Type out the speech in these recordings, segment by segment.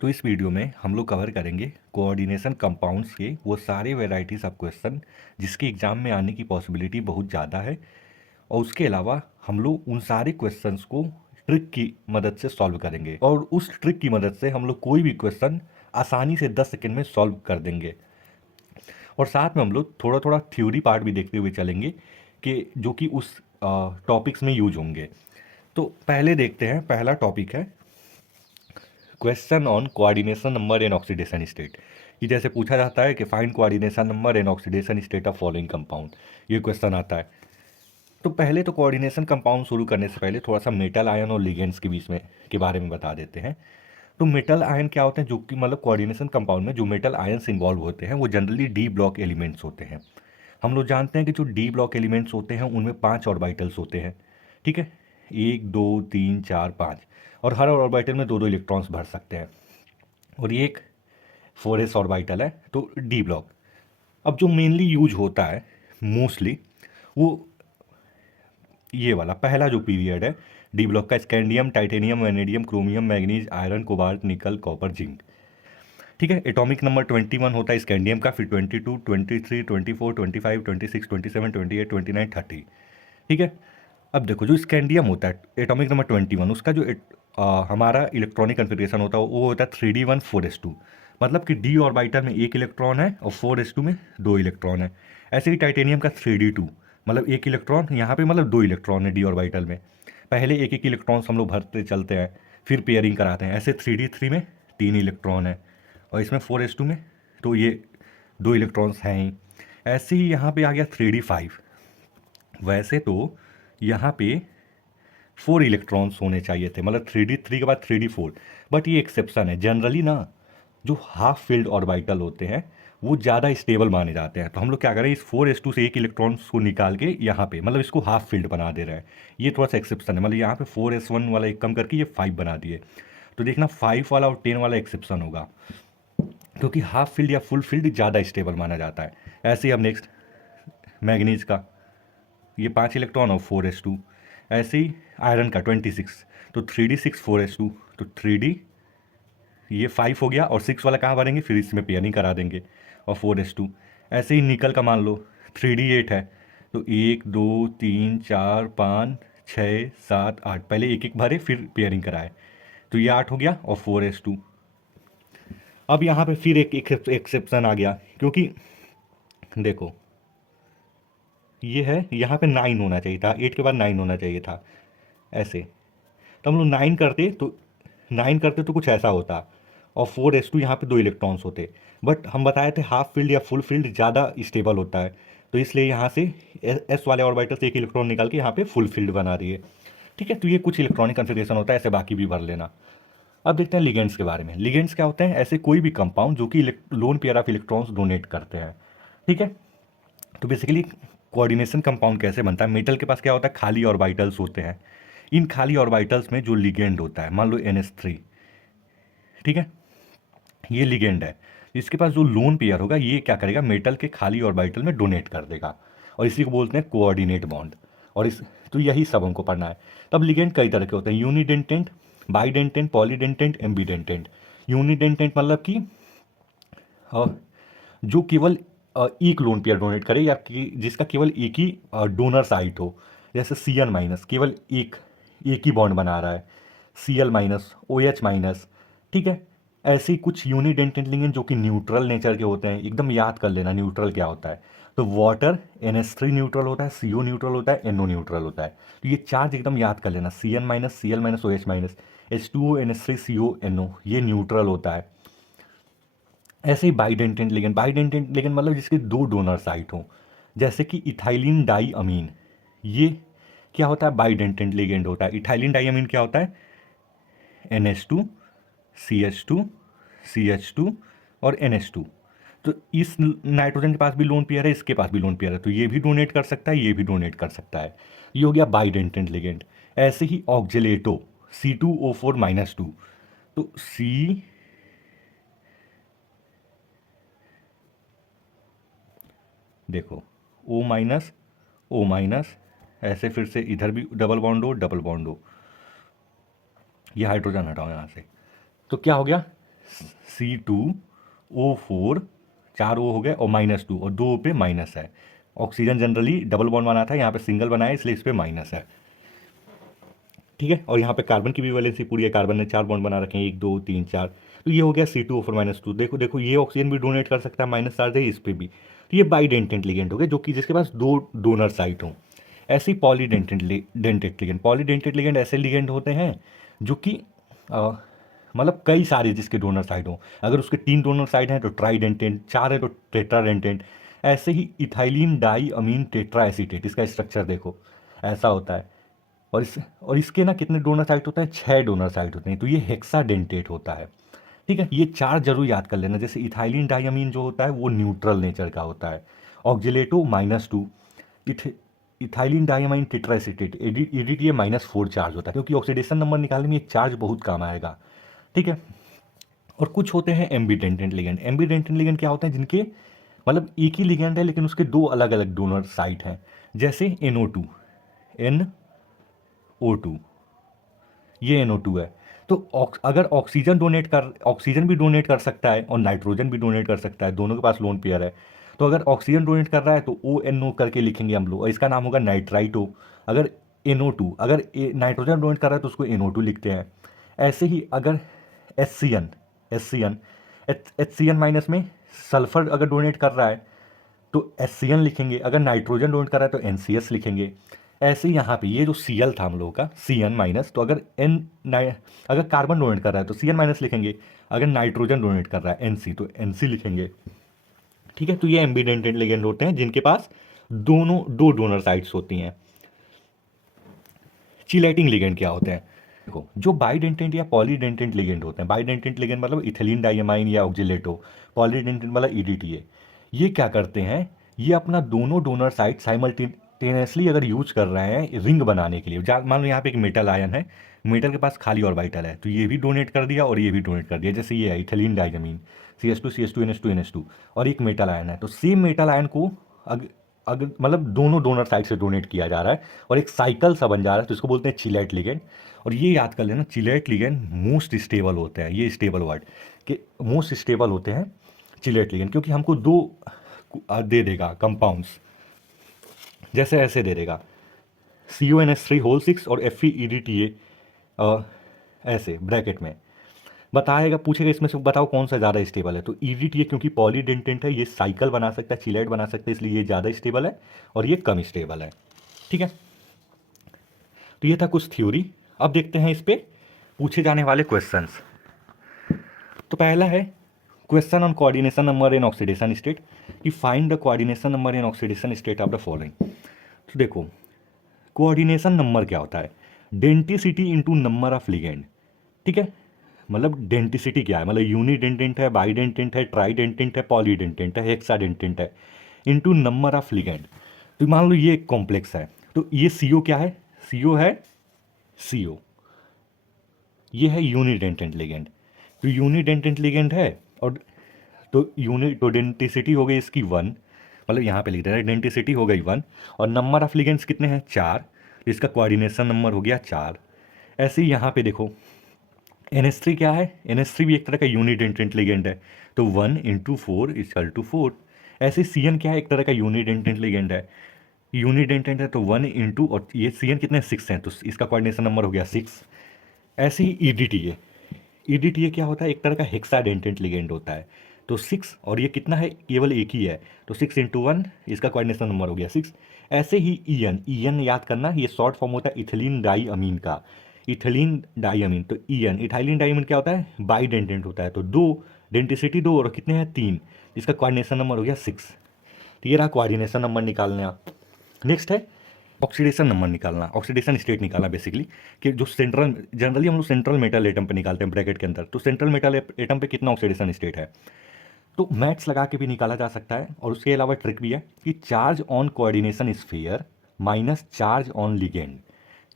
तो इस वीडियो में हम लोग कवर करेंगे कोऑर्डिनेशन कंपाउंड्स के वो सारे वैरायटीज ऑफ क्वेश्चन जिसके एग्ज़ाम में आने की पॉसिबिलिटी बहुत ज़्यादा है। और उसके अलावा हम लोग उन सारे क्वेश्चंस को ट्रिक की मदद से सॉल्व करेंगे और उस ट्रिक की मदद से हम लोग कोई भी क्वेश्चन आसानी से 10 सेकंड में सॉल्व कर देंगे। और साथ में हम लोग थोड़ा थोड़ा थ्योरी पार्ट भी देखते हुए चलेंगे कि जो कि उस टॉपिक्स में यूज होंगे। तो पहले देखते हैं, पहला टॉपिक है question on coordination number and oxidation state. ये जैसे पूछा जाता है कि find coordination number and oxidation state of following compound, ये क्वेश्चन आता है। तो पहले तो कोऑर्डिनेशन कंपाउंड शुरू करने से पहले थोड़ा सा मेटल आयन और लिगेंड्स के बीच में के बारे में बता देते हैं। तो मेटल आयन क्या होते हैं, जो कि मतलब कोऑर्डिनेशन कंपाउंड में जो मेटल आयन्स इन्वॉल्व होते हैं वो जनरली डी ब्लॉक एलिमेंट्स होते हैं। हम लोग जानते हैं कि जो डी ब्लॉक एलिमेंट्स होते हैं उनमें 5 ऑर्बिटल्स होते हैं। ठीक है, 1 2 3 4 5, और हर ऑर्बिटल में दो दो इलेक्ट्रॉन्स भर सकते हैं। और ये एक 4s ऑर्बिटल है, तो डी ब्लॉक। अब जो मेनली यूज होता है मोस्टली वो ये वाला पहला जो पीरियड है डी ब्लॉक का, scandium, titanium, vanadium, chromium, manganese, iron, cobalt, निकल, कॉपर, जिंक। ठीक है, एटॉमिक नंबर 21 होता है स्कैंडियम का, फिर 22, 23, 24, 25, 26, 27, 28, 29, 30। ठीक है, अब देखो जो स्कैंडियम होता है एटॉमिक नंबर 21, उसका जो हमारा इलेक्ट्रॉनिक कन्फिग्रेशन होता है वो होता है 3d1 4s2। मतलब कि डी ऑर्बिटल में एक इलेक्ट्रॉन है और 4s2 में दो इलेक्ट्रॉन है। ऐसे ही टाइटेनियम का 3d2, मतलब एक इलेक्ट्रॉन, यहाँ पे मतलब दो इलेक्ट्रॉन है डी ऑर्बिटल में। पहले एक एक इलेक्ट्रॉन्स हम लोग भरते चलते हैं, फिर पेयरिंग कराते हैं। ऐसे 3d3 में 3 इलेक्ट्रॉन है और इसमें 4s2 में तो ये दो इलेक्ट्रॉन्स हैं ही। ऐसे ही यहाँ पे आ गया 3d5। वैसे तो यहाँ पे 4 इलेक्ट्रॉन्स होने चाहिए थे, मतलब 3d3 के बाद 3d4। बट ये एक्सेप्शन है। जनरली ना जो हाफ फील्ड ऑर्बिटल होते हैं वो ज़्यादा स्टेबल माने जाते हैं। तो हम लोग क्या करें, इस 4s2 से एक इलेक्ट्रॉन्स को निकाल के यहाँ पे मतलब इसको हाफ फील्ड बना दे रहे हैं। ये थोड़ा सा एक्सेप्शन है, मतलब यहाँ पे 4s1 वाला एक कम करके ये 5 बना दिए। तो देखना 5 वाला और 10 वाला एक्सेप्शन होगा, क्योंकि हाफ फील्ड या फुल फील्ड ज़्यादा स्टेबल माना जाता है। ऐसे ही अब नेक्स्ट मैग्नीज का ये 5 इलेक्ट्रॉन और 4s2। ऐसे ही आयरन का 26, तो 3d6 4s2, तो 3d ये 5 हो गया और 6 वाला कहाँ भरेंगे, फिर इसमें पेयरिंग करा देंगे और 4s2। ऐसे ही निकल का मान लो 3d8 है, तो 1 2 3 4 5 6 7 8, पहले एक एक भरे फिर पेयरिंग कराए, तो ये 8 हो गया और 4s2। अब यहाँ पे फिर एक एक्सेप्शन आ गया, क्योंकि देखो ये है यहाँ पे 9 होना चाहिए था, 8 के बाद 9 होना चाहिए था ऐसे। तो हम लोग 9 करते तो कुछ ऐसा होता और 4s2 यहाँ पे दो इलेक्ट्रॉन्स होते। बट हम बताए थे हाफ फील्ड या फुल फील्ड ज़्यादा स्टेबल होता है, तो इसलिए यहाँ से एस वाले ऑर्बिटल से एक इलेक्ट्रॉन निकाल के यहाँ पे फुल फील्ड बना दिए। ठीक है, तो ये कुछ इलेक्ट्रॉनिक कन्फिग्रेशन होता है, ऐसे बाकी भी भर लेना। अब देखते हैं लिगेंड्स के बारे में। लिगेंड्स क्या होते हैं, ऐसे कोई भी कंपाउंड जो कि lone pair of electrons donate करते हैं। ठीक है, तो बेसिकली कोऑर्डिनेशन कंपाउंड कैसे बनता है, मेटल के पास क्या होता है, खाली ऑर्बिटल्स होते हैं। इन खाली ऑर्बिटल्स में जो लिगेंड होता है, मान लो NH3, ठीक है, ये लिगेंड है। इसके पास जो लोन पेयर होगा ये क्या करेगा, मेटल के खाली ऑर्बिटल में डोनेट कर देगा, और इसी को बोलते हैं कोऑर्डिनेट बॉन्ड। और इस तो यही सब हमको पढ़ना है। तब लिगेंड कई तरह के होते हैं, यूनिडेंटेंट, बाइडेंटेंट, पॉलीडेंटेंट, एम्बीडेंटेंट। यूनिडेंटेंट मतलब कि अ, जो केवल एक लोन पेयर डोनेट करे, या कि जिसका केवल एक ही डोनर साइट हो। जैसे Cn-, केवल एक ही बॉन्ड बना रहा है, Cl-, OH-। ठीक है, ऐसे ही कुछ यूनिडेंटेंट लिगेंड जो कि न्यूट्रल नेचर के होते हैं। एकदम याद कर लेना न्यूट्रल क्या होता है। तो वाटर NH3 न्यूट्रल होता है, CO न्यूट्रल होता है, NO न्यूट्रल होता है। तो ये चार्ज एकदम याद कर लेना, Cn-, Cl-, OH-, H2O NH3 CO NO, ये न्यूट्रल होता है। ऐसे ही बाइडेंटेंट लिगेंड, बाइडेंटेंट लिगेंड मतलब जिसके दो डोनर साइट हों, जैसे कि इथाइलिन डाई अमीन। ये क्या होता है, बाइडेंटेंट लिगेंड होता है। इथाइलिन डाई अमीन क्या होता है, NH2 CH2 CH2 और NH2। तो इस नाइट्रोजन के पास भी लोन पेयर है, इसके पास भी लोन पेयर है, तो ये भी डोनेट कर सकता है, ये भी डोनेट कर सकता है। ये हो गया बाइडेंटेंट लिगेंड। ऐसे ही ऑक्जेलेटो C2O4-2, तो C, देखो O-, ऐसे फिर से इधर भी डबल बॉन्ड हो, ये हाइड्रोजन हटाओ यहाँ से, तो क्या हो गया C2O4, 4 O हो गए और -2 और 2 O पे माइनस है। ऑक्सीजन जनरली डबल बॉन्ड बना था, यहाँ पे सिंगल बनाया इसलिए इस पे माइनस है। ठीक है, और यहाँ पे कार्बन की भी वैलेंसी पूरी है, कार्बन ने 4 बॉन्ड बना रखे हैं, 1 2 3 4। तो ये हो गया C2O4-2। देखो देखो ये ऑक्सीजन भी डोनेट कर सकता है, माइनस चार्ज है इस पे भी। तो ये बाइडेंटेंट लिगेंड हो गए, जो कि जिसके पास 2 डोनर साइट हों। ऐसे ही पॉलीडेंटेंट लिगेंड, पॉलीडेंटेंट लिगेंड ऐसे लिगेंड होते हैं जो कि मतलब कई सारे जिसके डोनर साइड हों। अगर उसके 3 डोनर साइड हैं तो ट्राइडेंटेंट, 4 है तो टेट्राडेंटेंट। ऐसे ही इथाइलिन डाई अमीन टेट्रा एसीटेट, इसका स्ट्रक्चर देखो ऐसा होता है। और इसके ना कितने डोनर साइट होते हैं, 6 डोनर साइट होते हैं, तो ये हेक्साडेंटेट होता है। ठीक है, ये 4 जरूर याद कर लेना। जैसे इथाइलिन डाइअमीन जो होता है वो न्यूट्रल नेचर का होता है, ऑक्जिलेटो -2, इथाइलिन डाइअमाइन टेट्राएसीटेट EDTA -4 चार्ज होता है, क्योंकि ऑक्सीडेशन नंबर निकालने में एक चार्ज बहुत काम आएगा। ठीक है, और कुछ होते हैं एम्बीडेंटेंट लिगेंड। एम्बीडेंटेंट लिगेंड क्या होते हैं, जिनके मतलब एक ही लिगेंड है लेकिन उसके 2 अलग अलग डोनर साइट हैं। जैसे NO2, NO2, ये NO2 है। तो अगर ऑक्सीजन भी डोनेट कर सकता है और नाइट्रोजन भी डोनेट कर सकता है, दोनों के पास लोन पेयर है। तो अगर ऑक्सीजन डोनेट कर रहा है तो ONO करके लिखेंगे हम लोग, और इसका नाम होगा नाइट्राइटो। अगर NO2, अगर नाइट्रोजन डोनेट कर रहा है तो उसको NO2 लिखते हैं। ऐसे ही अगर HCN HCN माइनस में सल्फर अगर डोनेट कर रहा है तो HCN लिखेंगे, अगर नाइट्रोजन डोनेट कर रहा है तो NCS लिखेंगे। ऐसे ही यहाँ पे ये जो Cl था हम लोगों का CN माइनस, तो अगर कार्बन डोनेट कर रहा है तो CN माइनस लिखेंगे, अगर नाइट्रोजन डोनेट कर रहा है NC तो NC लिखेंगे। ठीक है, तो ये एम्बीडेंटेंट लिगेंड होते हैं जिनके पास दोनों 2 डोनर साइट्स होती हैं। चिलेटिंग लिगेंड क्या होते हैं, देखो जो बाइडेंटेंट या पॉलीडेंटेंट लिगेंड होते हैं। बाइडेंटेंट लिगेंड मतलब इथिलीन डाइअमाइन या ऑक्जिलेटो, पॉलीडेंटेंट मतलब EDTA। ये क्या करते हैं, ये अपना दोनों डोनर साइट साइमल्टेनियसली अगर यूज कर रहे हैं रिंग बनाने के लिए। मान लो यहाँ पे एक मेटल आयन है, मेटल के पास खाली ऑर्बिटल है, तो ये भी डोनेट कर दिया और ये भी डोनेट कर दिया। जैसे ये है ethylene डाइअमीन, CH2 CH2 NH2 NH2, और एक मेटल आयन है, तो सेम मेटल आयन को अगर मतलब दोनों डोनर साइड से डोनेट किया जा रहा है और एक साइकिल सा बन जा रहा है, तो इसको बोलते हैं चिलेट लिगेंड। और ये याद कर लेना, चिलेट लिगेंड मोस्ट स्टेबल होते हैं, ये स्टेबल वर्ड कि मोस्ट स्टेबल होते हैं चिलेट लिगेंड, क्योंकि हमको 2 दे देगा कंपाउंड्स, जैसे ऐसे दे देगा CONH3 6 और FeEDTA ऐसे ब्रैकेट में बताएगा, पूछेगा इसमें से बताओ कौन सा ज़्यादा स्टेबल है। तो EDTA क्योंकि पॉलीडेंटेंट है, ये साइकिल बना सकता है, चिलेट बना सकता है, इसलिए ये ज़्यादा स्टेबल है और ये कम स्टेबल है। ठीक है, तो ये था कुछ थ्योरी। अब देखते हैं इस पे पूछे जाने वाले क्वेश्चंस। तो पहला है question on coordination number in oxidation state, कि find the coordination number in oxidation state of the following. तो देखो कोऑर्डिनेशन नंबर क्या होता है, denticity into number of ligand. ठीक है, मतलब डेंटिसिटी क्या है, मतलब यूनिडेंटेंट है, बाइडेंटेंट है, ट्राइडेंटेंट है, पॉलीडेंटेंट है, हेक्साडेंटेंट है, इनटू नंबर ऑफ लिगेंड। तो मान लो ये एक कॉम्प्लेक्स है, तो ये CO क्या है, CO है CO, ये है यूनिडेंटेंट लिगेंड। तो यूनिडेंटेंट लिगेंड है, और तो डेंटिसिटी हो गई इसकी 1, मतलब यहाँ पे लिख दे रहा है डेंटिसिटी हो गई 1, और नंबर ऑफ लिगेंड्स कितने हैं 4, तो इसका कोऑर्डिनेशन नंबर हो गया 4। ऐसे ही यहाँ पे देखो NH3 क्या है, NH3 भी एक तरह का यूनिडेंटेंट लिगेंड है, तो 1 × 4 = 4। ऐसे CN क्या है, एक तरह का यूनिडेंटेंट लिगेंड है, यूनिडेंटेंट है तो 1 × और ये CN कितने 6 हैं, तो इसका कोऑर्डिनेशन नंबर हो गया 6। ऐसे ही EDTA क्या होता है, एक तरह का हेक्साडेंटेंट लिगेंड होता है, तो 6, और ये कितना है, केवल एक ही है, तो 6 × 1, इसका कोऑर्डिनेशन नंबर हो गया 6। ऐसे ही EN याद करना, ये शॉर्ट फॉर्म होता है इथिलीन डाइअमीन का, इथिलीन डाइअमीन। तो EN इथाइलिन डाइअमीन क्या होता है, बाइडेंटेंट होता है, तो 2 डेंटिसिटी 2 और कितने हैं 3, इसका कोऑर्डिनेशन नंबर हो गया 6। तो ये रहा कोऑर्डिनेशन नंबर निकालना। नेक्स्ट है ऑक्सीडेशन नंबर निकालना, ऑक्सीडेशन स्टेट निकालना बेसिकली, कि जो सेंट्रल, जनरली हम लोग सेंट्रल मेटल एटम पे निकालते हैं ब्रैकेट के अंदर, तो सेंट्रल मेटल एटम पे कितना ऑक्सीडेशन स्टेट है, तो मैथ्स लगा के भी निकाला जा सकता है। और उसके अलावा ट्रिक भी है कि charge on coordination sphere minus charge on ligand,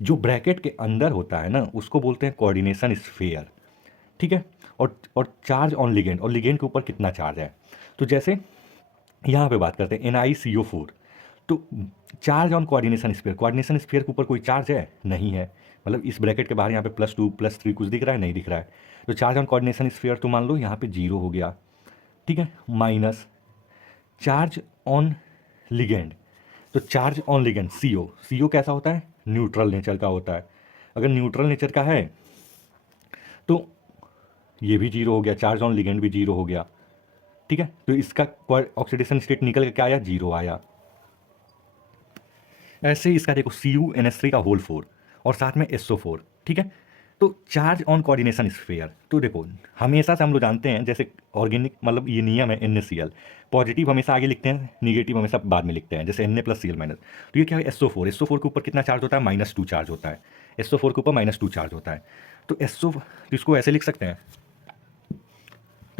जो ब्रैकेट के अंदर होता है ना उसको बोलते हैं कोऑर्डिनेशन स्फीयर। ठीक है, और चार्ज ऑन लिगेंड, और लिगेंड के ऊपर कितना चार्ज है। तो जैसे यहाँ पे बात करते हैं NiCO4, तो चार्ज ऑन कोऑर्डिनेशन स्फीयर के ऊपर कोई चार्ज है नहीं है, मतलब इस ब्रैकेट के बाहर यहाँ पे +2 +3 कुछ दिख रहा है, नहीं दिख रहा है। तो चार्ज ऑन कोऑर्डिनेशन स्फीयर तो मान लो यहाँ पे 0 हो गया, ठीक है। माइनस चार्ज ऑन लिगेंड, तो चार्ज ऑन लिगेंड CO कैसा होता है, न्यूट्रल नेचर का होता है। अगर न्यूट्रल नेचर का है तो ये भी 0 हो गया, चार्ज ऑन लिगेंड भी 0 हो गया, ठीक है। तो इसका ऑक्सीडेशन स्टेट निकल के क्या आया, 0 आया। ऐसे ही इसका देखो CuNH3 का होल 4 और साथ में SO4, ठीक है। तो चार्ज ऑन कोऑर्डिनेशन स्फीयर, तो देखो हमेशा से हम लोग जानते हैं जैसे ऑर्गेनिक मतलब ये नियम है NaCl, पॉजिटिव हमेशा आगे लिखते हैं, निगेटिव हमेशा बाद में लिखते हैं, जैसे Na+Cl-। तो ये क्या है, SO4 के ऊपर कितना चार्ज होता है, -2 चार्ज होता है। SO4 के ऊपर -2 चार्ज होता है। तो तो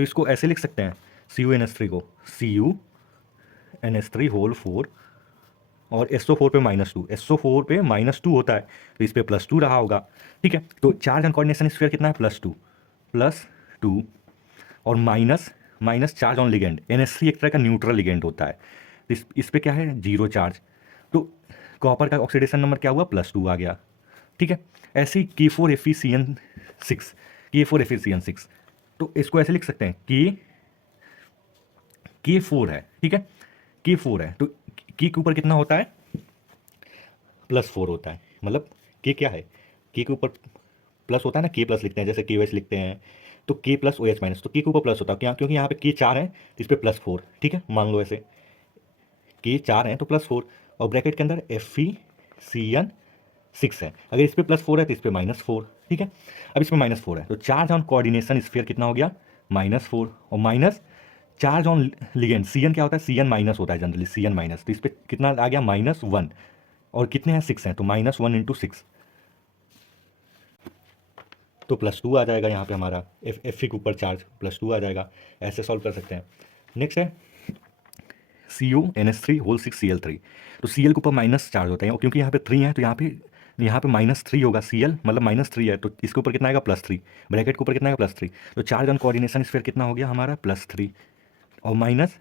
इसको ऐसे लिख सकते हैं, CuNH3 को CuNH3 होल 4 और SO4 पे -2, SO4 पे -2 होता है तो इस पे +2 रहा होगा, ठीक है। तो चार्ज ऑन कोऑर्डिनेशन स्फीयर कितना है, +2 और minus charge on ligand, NH3 एक तरह का न्यूट्रल लिगेंड होता है, तो इस पे क्या है, 0 चार्ज। तो कॉपर का ऑक्सीडेशन नंबर क्या हुआ, +2 आ गया, ठीक है। ऐसे ही K4FeCN6, तो इसको ऐसे लिख सकते हैं K4 है, ठीक है, K4 है तो K के ऊपर कितना होता है, +4 होता है, मतलब K क्या है, K के ऊपर प्लस होता है ना, K+ लिखते हैं, जैसे KOH लिखते हैं तो K+OH-, तो K के ऊपर प्लस होता है क्या, क्योंकि यहाँ पे K 4 है तो इस पर +4, ठीक है, मान लो ऐसे K 4 है तो +4 और ब्रैकेट के अंदर FeCN6 है, अगर इस पर +4 है तो इस पर -4, ठीक है। अब इसमें -4 है तो चार्ज ऑन कोऑर्डिनेशन स्फीयर कितना हो गया, -4 और minus charge on ligand CN क्या होता है, CN- होता है जनरली, CN-, तो इस पर कितना आ गया, -1 और कितने हैं, 6 हैं तो -1 × 6 तो +2 आ जाएगा यहाँ पे हमारा, Fe के ऊपर चार्ज +2 आ जाएगा, ऐसे सॉल्व कर सकते हैं। नेक्स्ट है CuNH3 होल 6 Cl3, तो Cl के ऊपर माइनस चार्ज होता है और क्योंकि यहाँ पे 3 है तो यहाँ पे -3 होगा, Cl मतलब -3 है तो इसके ऊपर कितना आएगा, +3, ब्रैकेट के ऊपर कितना आएगा, +3, तो चार्ज ऑन कोऑर्डिनेशन स्फीयर कितना हो गया हमारा, +3 और माइनस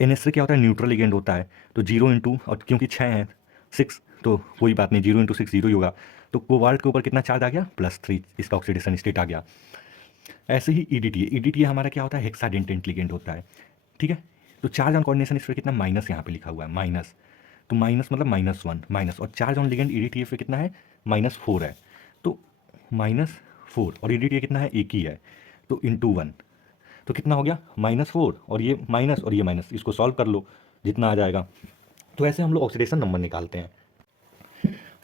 NH3 क्या होता है, न्यूट्रल लिगेंड होता है तो 0 × और क्योंकि 6 है 6 तो कोई बात नहीं, 0 × 6 0 ही होगा, तो कोबाल्ट के ऊपर कितना चार्ज आ गया, +3, इसका ऑक्सीडेशन स्टेट आ गया। ऐसे ही EDTA हमारा क्या होता है, हेक्साडेंटेट लिगेंड होता है, ठीक है। तो चार्ज ऑन कोऑर्डिनेशन स्फीयर कितना, माइनस यहाँ पे लिखा हुआ है, माइनस, तो माइनस मतलब -1 माइनस, और चार्ज ऑन लिगेंड EDTA पे कितना है, -4 है, तो -4 और EDTA कितना है, एक ही है, तो ×1 तो कितना हो गया, -4 और ये माइनस और ये माइनस, इसको सॉल्व कर लो जितना आ जाएगा। तो ऐसे हम लोग ऑक्सीडेशन नंबर निकालते हैं।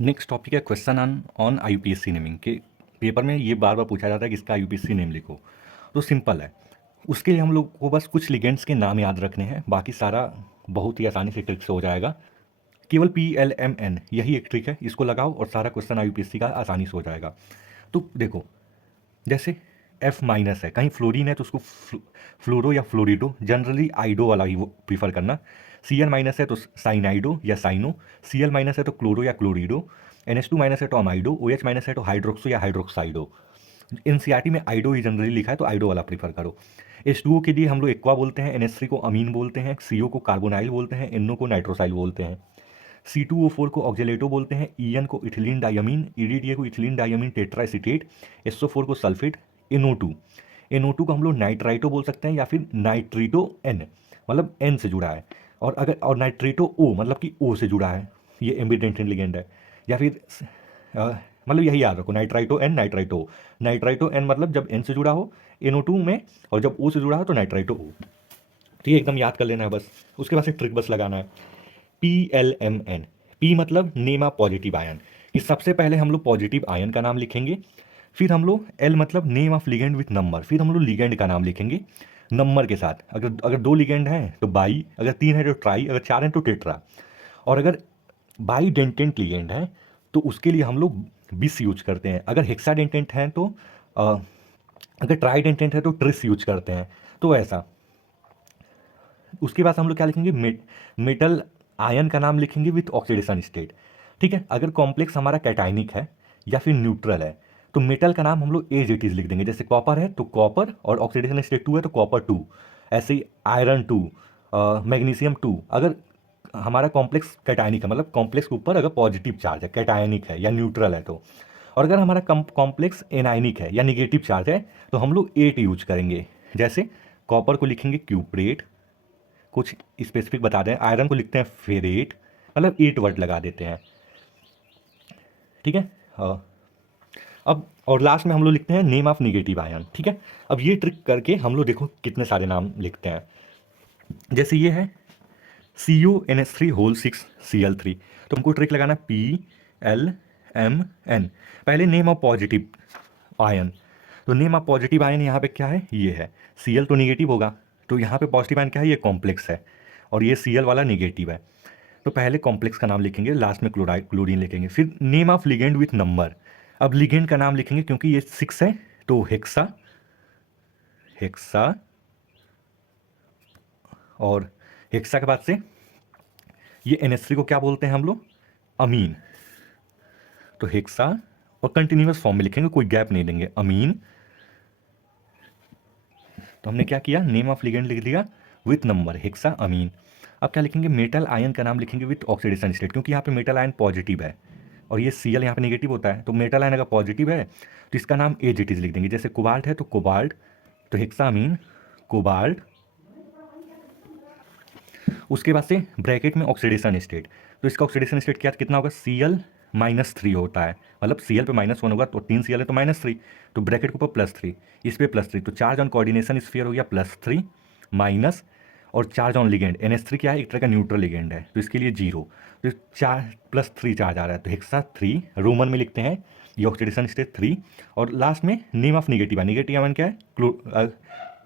नेक्स्ट टॉपिक है क्वेश्चन ऑन IUPAC नेमिंग, के पेपर में ये बार बार पूछा जाता है कि इसका IUPAC नेम लिखो, तो सिंपल है, उसके लिए हम लोग को बस कुछ लिगेंड्स के नाम याद रखने हैं, बाकी सारा बहुत ही आसानी से ट्रिक से हो जाएगा। केवल PLMN यही एक ट्रिक है, इसको लगाओ और सारा क्वेश्चन IUPAC का आसानी से हो जाएगा। तो देखो जैसे F- है, कहीं फ्लोरीन है तो उसको फ्लोरो या फ्लोरिडो, जनरली आइडो वाला ही वो प्रीफर करना। Cl- है तो साइनाइडो या साइनो, Cl- है तो क्लोरो या क्लोरिडो, NH2- है तो अमाइडो, OH- है तो हाइड्रोक्सो या हाइड्रोक्साइडो। NCERT में आइडो ही जनरली लिखा है तो आइडो वाला प्रीफर करो। H2O के लिए हम लोग एक्वा बोलते हैं, NH3 को अमीन बोलते हैं, CO को कार्बोनाइल बोलते हैं, NO को नाइट्रोसाइल बोलते हैं, C2O4 को ऑक्जेलेटो बोलते हैं, EN को इथिलीन डायमीन, EDTA को इथिलीन डायमीन टेट्राएसिटेट, SO4 को सल्फेट, NO2 को हम लोग नाइट्राइटो बोल सकते हैं या फिर नाइट्रीटो N, मतलब N से जुड़ा है, और नाइट्रीटो O मतलब कि O से जुड़ा है, ये एम्बिडेंट लिगेंड है, या फिर मतलब यही याद रखो, नाइट्राइटो N मतलब जब N से जुड़ा हो NO2 में, और जब O से जुड़ा हो तो नाइट्राइटो O। तो ये एकदम याद कर लेना है बस, उसके बाद से ट्रिक बस लगाना है। PLMN, P मतलब नेम ऑफ पॉजिटिव आयन, कि सबसे पहले हम लोग पॉजिटिव आयन का नाम लिखेंगे, फिर हम लोग L मतलब name of ligand with number, फिर हम लोग लिगेंड का नाम लिखेंगे नंबर के साथ, अगर 2 लिगेंड हैं तो बाई, अगर 3 है तो ट्राई, अगर 4 हैं तो टेट्रा, और अगर बाईडेंटेंट लिगेंड है तो उसके लिए हम लोग बिस यूज करते हैं, अगर हेक्साडेंटेंट हैं तो अगर ट्राइडेंटेंट है तो ट्रिस यूज करते हैं, तो ऐसा। उसके बाद हम लोग क्या लिखेंगे, मेटल आयन का नाम लिखेंगे विथ ऑक्सीडेशन स्टेट, ठीक है। अगर कॉम्प्लेक्स हमारा कैटाइनिक है या फिर न्यूट्रल है तो मेटल का नाम हम लोग एज इट इज लिख देंगे, जैसे कॉपर है तो कॉपर और ऑक्सीडेशन स्टेट 2 है तो कॉपर 2, ऐसे ही आयरन 2, मैग्नीशियम 2, अगर हमारा कॉम्प्लेक्स कैटायनिक है, मतलब कॉम्प्लेक्स के ऊपर अगर पॉजिटिव चार्ज है, कैटायनिक है या न्यूट्रल है तो, और अगर हमारा कॉम्प्लेक्स एनायनिक है या निगेटिव चार्ज है तो हम लोग 8 यूज करेंगे। जैसे कॉपर को लिखेंगे क्यूप्रेट, कुछ स्पेसिफिक बता दें, आयरन को लिखते हैं फेरेट, मतलब 8 वर्ड लगा देते हैं, ठीक है। अब और लास्ट में हम लोग लिखते हैं नेम ऑफ निगेटिव आयन, ठीक है। अब ये ट्रिक करके हम लोग देखो कितने सारे नाम लिखते हैं। जैसे ये है CuNH3 होल 6Cl3, तो हमको ट्रिक लगाना PLMN। पहले नेम ऑफ पॉजिटिव आयन, तो नेम ऑफ पॉजिटिव आयन यहाँ पे क्या है, ये है Cl तो निगेटिव होगा, तो यहाँ पे पॉजिटिव आयन क्या है, ये कॉम्प्लेक्स है और ये Cl वाला निगेटिव है। तो पहले कॉम्प्लेक्स का नाम लिखेंगे, लास्ट में क्लोरीन लिखेंगे, फिर name of ligand with number. अब लिगेंड का नाम लिखेंगे क्योंकि ये 6 है तो हेक्सा, हेक्सा, और हेक्सा के बाद से ये NH3 को क्या बोलते हैं हम लोग, अमीन, तो हेक्सा, और कंटिन्यूअस फॉर्म में लिखेंगे, कोई गैप नहीं देंगे, अमीन। तो हमने क्या किया, नेम ऑफ लिगेंड लिख दिया विथ नंबर, हेक्सा अमीन। अब क्या लिखेंगे, मेटल आयन का नाम लिखेंगे विथ ऑक्सीडेशन स्टेट, क्योंकि यहाँ पे मेटल आयन पॉजिटिव है और ये Cl यहाँ पे नेगेटिव होता है, तो मेटल आयन अगर पॉजिटिव है तो इसका नाम एज इट इज लिख देंगे। जैसे कोबाल्ट है तो कोबाल्ट, तो हेक्सा अमीन कोबाल्ट। उसके बाद से ब्रैकेट में ऑक्सीडेशन स्टेट, तो इसका ऑक्सीडेशन स्टेट क्या कितना होगा, Cl-3 होता है, मतलब Cl पे -1 होगा तो 3 Cl है तो -3, तो ब्रैकेट के ऊपर +3, इस पे +3, तो चार्ज ऑन कोऑर्डिनेशन स्फीयर हो गया +3 माइनस, और चार्ज ऑन लिगेंड NH3 क्या है, एक तरह का न्यूट्रल लिगेंड है तो इसके लिए 0, तो +3 चार्ज आ रहा है तो हेक्सा 3 रोमन में लिखते हैं, ये ऑक्सीडेशन स्टेट 3। और लास्ट में name of negative ion, negative ion क्या है,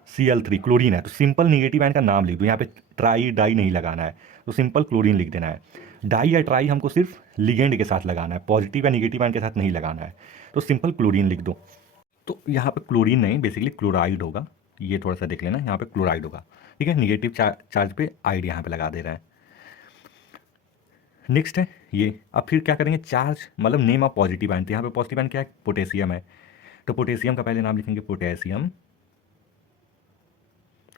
Cl3 क्लोरीन है, तो सिंपल निगेटिव आयन का नाम लिख दो, यहाँ पे ट्राई डाई नहीं लगाना है, तो सिंपल क्लोरीन लिख देना है। डाई या ट्राई हमको सिर्फ लिगेंड के साथ लगाना है, पॉजिटिव या निगेटिव आयन के साथ नहीं लगाना है, तो सिंपल क्लोरीन लिख दो। तो यहाँ पे क्लोरीन नहीं, बेसिकली क्लोराइड होगा, ये थोड़ा सा देख लेना, यहाँ पे क्लोराइड होगा, ठीक है। निगेटिव चार्ज पे आइड यहाँ पे लगा दे रहा है। नेक्स्ट है ये, अब फिर क्या करेंगे, चार्ज मतलब नेम ऑफ पॉजिटिव आयन, तो यहाँ पे पॉजिटिव आयन क्या है, पोटेशियम है, तो पोटेशियम का पहले नाम लिखेंगे पोटेशियम,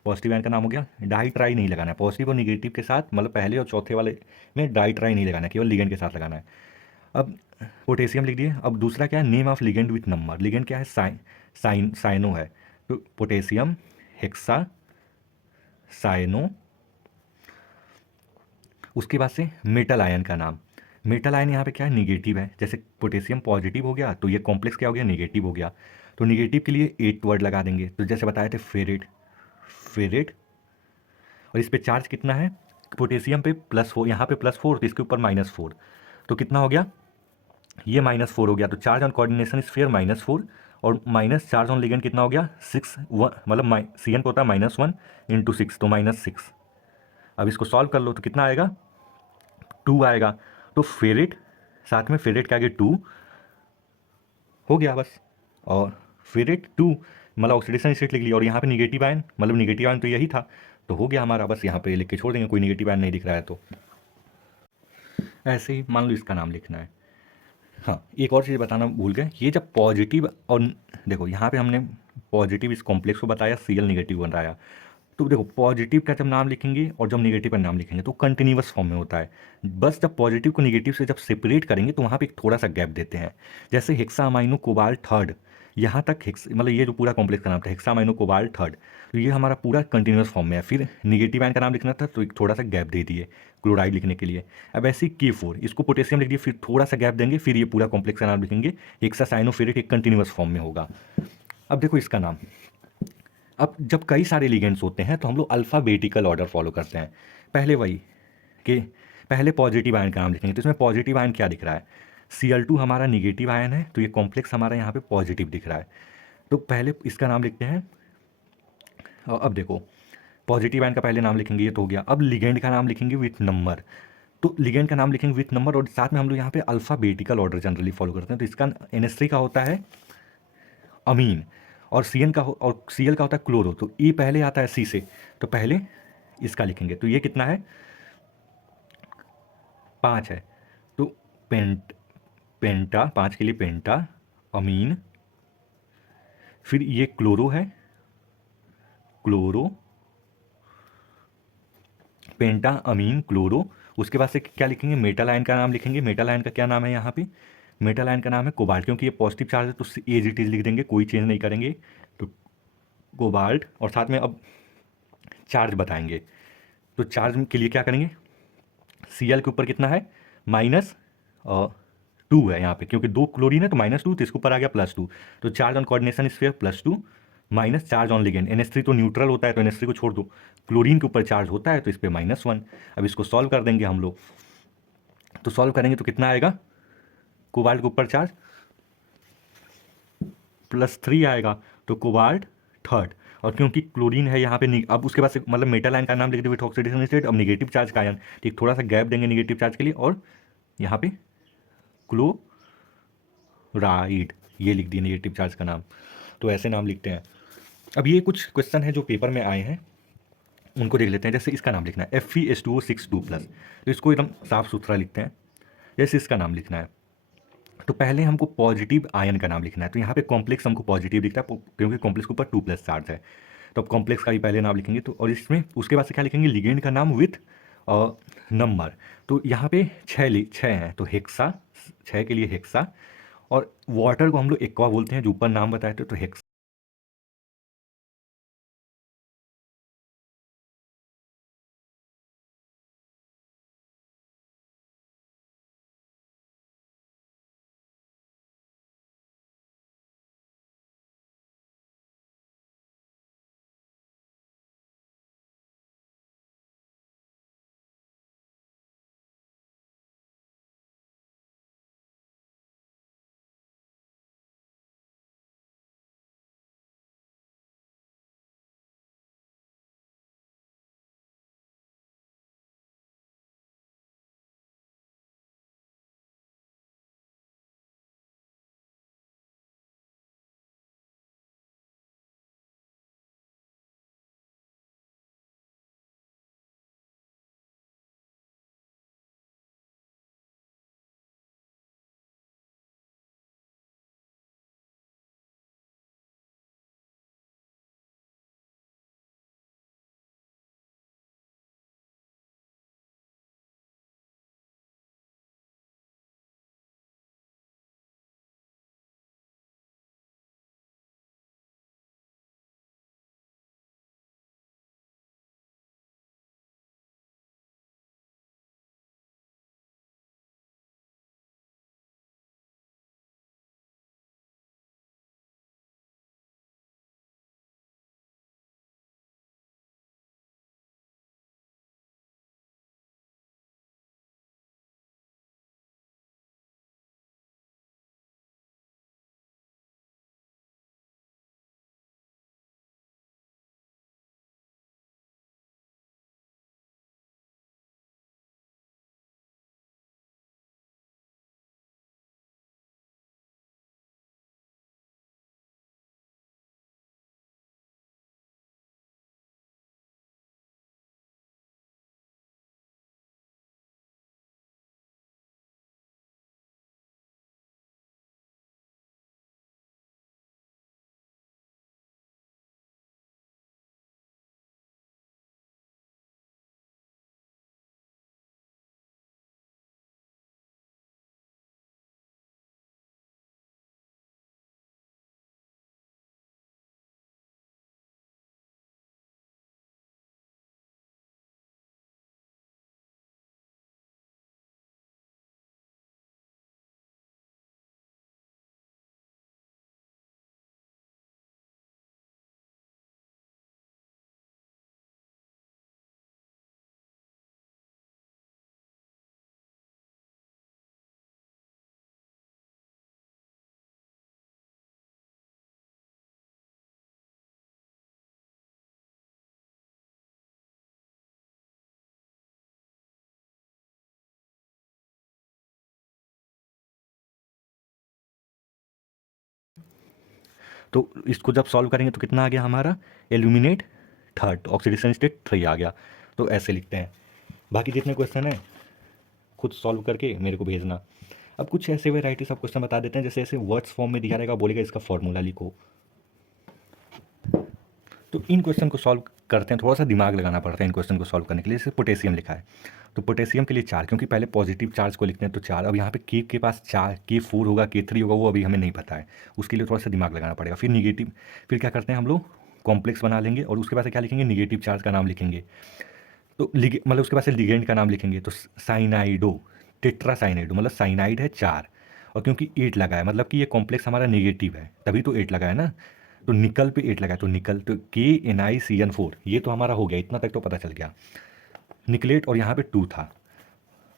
पॉजिटिव आयन का नाम हो गया। डाई ट्राई नहीं लगाना है, पॉजिटिव और निगेटिव के साथ, मतलब पहले और चौथे वाले में डाई ट्राई नहीं लगाना है, केवल लिगेंड के साथ लगाना है। अब पोटेशियम लिख दिए। अब दूसरा क्या है, name of ligand with number, ligand क्या है, साइनो है, तो पोटेशियम हेक्सा साइनो। उसके बाद से मेटल आयन का नाम, मेटल आयन यहाँ पे क्या है, निगेटिव है, जैसे पोटेशियम पॉजिटिव हो गया तो ये कॉम्प्लेक्स क्या हो गया, निगेटिव हो गया, तो निगेटिव के लिए 8 वर्ड लगा देंगे, तो जैसे बताए थे फेरेट, फेरेट। और इस पे चार्ज कितना है, पोटेशियम पे +4, यहाँ पे +4 तो इसके ऊपर -4, तो कितना हो गया, ये -4 हो गया, तो चार्ज ऑन कोऑर्डिनेशन स्फीयर -4, और माइनस चार्ज ऑन लिगेंड कितना हो गया 6, मतलब Cn को होता है -1 × 6, तो -6। अब इसको सॉल्व कर लो तो कितना आएगा, 2 आएगा, तो फेरेट, साथ में फेरेट के आगे 2 हो गया बस, और फेरेट 2 मतलब ऑक्सीडेशन स्टेट लिख लिया, और यहाँ पे निगेटिव आयन, मतलब निगेटिव आयन तो यही था, तो हो गया हमारा, बस यहाँ पे लिख के छोड़ देंगे, कोई निगेटिव आयन नहीं दिख रहा है तो। ऐसे ही मान लो इसका नाम लिखना है। हाँ, एक और चीज़ बताना भूल गए, ये जब पॉजिटिव, और देखो यहाँ पे हमने पॉजिटिव इस कॉम्प्लेक्स को बताया, Cl निगेटिव बनाया, तो देखो पॉजिटिव का जब नाम लिखेंगे और जब निगेटिव का नाम लिखेंगे तो कंटिन्यूअस फॉर्म में होता है, बस जब पॉजिटिव को निगेटिव से जब सेपरेट करेंगे तो वहाँ पे एक थोड़ा सा गैप देते हैं। जैसे हेक्सा अमाइनो कोबाल्ट थर्ड, यहाँ तक मतलब ये जो पूरा कॉम्प्लेक्स का नाम था हेक्सा अमाइनो कोबाल्ट थर्ड, तो ये हमारा पूरा कंटिन्यूअस फॉर्म में है, फिर निगेटिव आयन का नाम लिखना था तो एक थोड़ा सा गैप दे दिए क्लोराइड लिखने के लिए। अब ऐसे ही K4, इसको पोटेशियम लिख दिए, फिर थोड़ा सा गैप देंगे, फिर ये पूरा कॉम्प्लेक्स का नाम लिखेंगे, हेक्सा साइनोफेरेट, एक कंटिन्यूअस फॉर्म में होगा। अब देखो इसका नाम, अब जब कई सारे लिगेंड्स होते हैं तो हम लोग अल्फ़ाबेटिकल ऑर्डर फॉलो करते हैं। पहले वही कि पहले पॉजिटिव आयन का नाम लिखेंगे, तो इसमें पॉजिटिव आयन क्या दिख रहा है, Cl2 हमारा निगेटिव आयन है, तो ये कॉम्प्लेक्स हमारा यहाँ पे पॉजिटिव दिख रहा है, तो पहले इसका नाम लिखते हैं। और अब देखो पॉजिटिव आयन का पहले नाम लिखेंगे, ये तो हो गया। अब लिगेंड का नाम लिखेंगे विथ नंबर, तो लिगेंड का नाम लिखेंगे विथ नंबर, और साथ में हम लोग यहाँ पे अल्फ़ाबेटिकल ऑर्डर जनरली फॉलो करते हैं, तो इसका NH3 का होता है अमीन, और Cn का और Cl का होता है क्लोरो, तो E पहले आता है C से, तो पहले इसका लिखेंगे, तो ये कितना है 5 है, तो पेंटा 5 के लिए पेंटा अमीन, फिर ये क्लोरो है, क्लोरो, पेंटा अमीन क्लोरो, उसके बाद से क्या लिखेंगे, मेटल आयन का नाम लिखेंगे। मेटल आयन का क्या नाम है यहाँ पे, मेटल आयन का नाम है कोबाल्ट, क्योंकि ये पॉजिटिव चार्ज है तो एज इट इज लिख देंगे, कोई चेंज नहीं करेंगे। तो कोबाल्ट, और साथ में अब चार्ज बताएंगे। तो चार्ज के लिए क्या करेंगे, Cl के ऊपर कितना है, -2 है यहाँ पे, क्योंकि 2 क्लोरीन है तो -2, तो इसके ऊपर आ गया +2। तो charge on coordination sphere +2 minus charge on ligand, NH3 तो न्यूट्रल होता है तो NH3 को छोड़ दो, क्लोरीन के ऊपर चार्ज होता है तो इस पर -1। अब इसको सॉल्व कर देंगे हम लोग। तो सॉल्व करेंगे तो कितना आएगा, कोबाल्ट के ऊपर चार्ज +3 आएगा, तो कोबाल्ट थर्ड। और क्योंकि क्लोरीन है यहाँ पे अब उसके बाद से मतलब मेटल आयन का नाम लिख दे विथ ऑक्सीडेशन स्टेट। अब नेगेटिव चार्ज का आयन, ठीक थोड़ा सा गैप देंगे नेगेटिव चार्ज के लिए, और यहाँ पे क्लोराइड, ये लिख दिए नेगेटिव चार्ज का नाम। तो ऐसे नाम लिखते हैं। अब ये कुछ क्वेश्चन है जो पेपर में आए हैं, उनको देख लेते हैं। जैसे इसका नाम लिखना है FeS2O6 2+, तो इसको एकदम साफ सुथरा लिखते हैं। जैसे इसका नाम लिखना है, तो पहले हमको पॉजिटिव आयन का नाम लिखना है। तो यहाँ पे कॉम्प्लेक्स हमको पॉजिटिव लिखता है, क्योंकि कॉम्प्लेक्स के ऊपर 2+ चार्ज है। तो अब कॉम्प्लेक्स का ही पहले नाम लिखेंगे। तो और इसमें उसके बाद से क्या लिखेंगे, लिगेंड का नाम विथ नंबर। तो यहाँ पे 6 हैं, तो हेक्सा, 6 के लिए हेक्सा। और वाटर को हम लोग एक्वा बोलते हैं, जो ऊपर नाम बताए थे, तो हेक्सा। तो इसको जब सॉल्व करेंगे तो कितना आ गया हमारा, एल्यूमिनेट थर्ड, ऑक्सीडेशन स्टेट 3 आ गया। तो ऐसे लिखते हैं। बाकी जितने क्वेश्चन हैं खुद सॉल्व करके मेरे को भेजना। अब कुछ ऐसे वेराइटीज ऑफ क्वेश्चन बता देते हैं, जैसे ऐसे वर्ड्स फॉर्म में दिया रहेगा, बोलेगा इसका फॉर्मूला लिखो। तो इन क्वेश्चन को सॉल्व करते हैं, थोड़ा सा दिमाग लगाना पड़ता है इन क्वेश्चन को सॉल्व करने के लिए। जैसे पोटेशियम लिखा है, तो पोटेशियम के लिए 4, क्योंकि पहले पॉजिटिव चार्ज को लिखते हैं तो 4। अब यहाँ पे के पास 4, K4 होगा, K3 होगा, वो अभी हमें नहीं पता है, उसके लिए थोड़ा सा दिमाग लगाना पड़ेगा। फिर निगेटिव, फिर क्या करते हैं हम लोग, कॉम्प्लेक्स बना लेंगे और उसके बाद से क्या लिखेंगे, निगेटिव चार्ज का नाम लिखेंगे। तो मतलब उसके बाद से लिगेंड का नाम लिखेंगे, तो साइनाइडो, टेट्रासाइनाइडो, मतलब साइनाइड है 4, और क्योंकि 8 लगा है मतलब कि ये कॉम्प्लेक्स हमारा नेगेटिव है, तभी तो 8 लगा है ना। तो निकल पे 8 लगा है, तो निकल, तो KNiCN4, ये तो हमारा हो गया, इतना तक तो पता चल गया। निकलेट और यहाँ पे 2 था।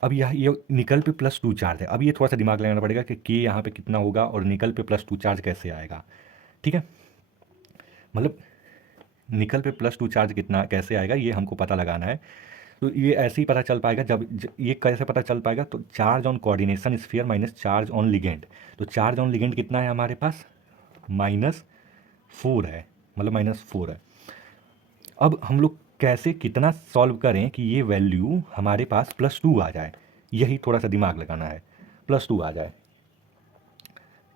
अब ये निकल पे +2 चार्ज है। अब ये थोड़ा सा दिमाग लगाना पड़ेगा कि के यहाँ पे कितना होगा और निकल पे +2 चार्ज कैसे आएगा। ठीक है, मतलब निकल पे +2 चार्ज कितना कैसे आएगा ये हमको पता लगाना है। तो ये ऐसे ही पता चल पाएगा ये कैसे पता चल पाएगा, तो charge on coordination sphere minus charge on ligand. तो चार्ज ऑन लिगेंड कितना है हमारे पास, -4 है, मतलब -4 है। अब हम लोग कैसे कितना सॉल्व करें कि ये वैल्यू हमारे पास +2 आ जाए, यही थोड़ा सा दिमाग लगाना है, +2 आ जाए।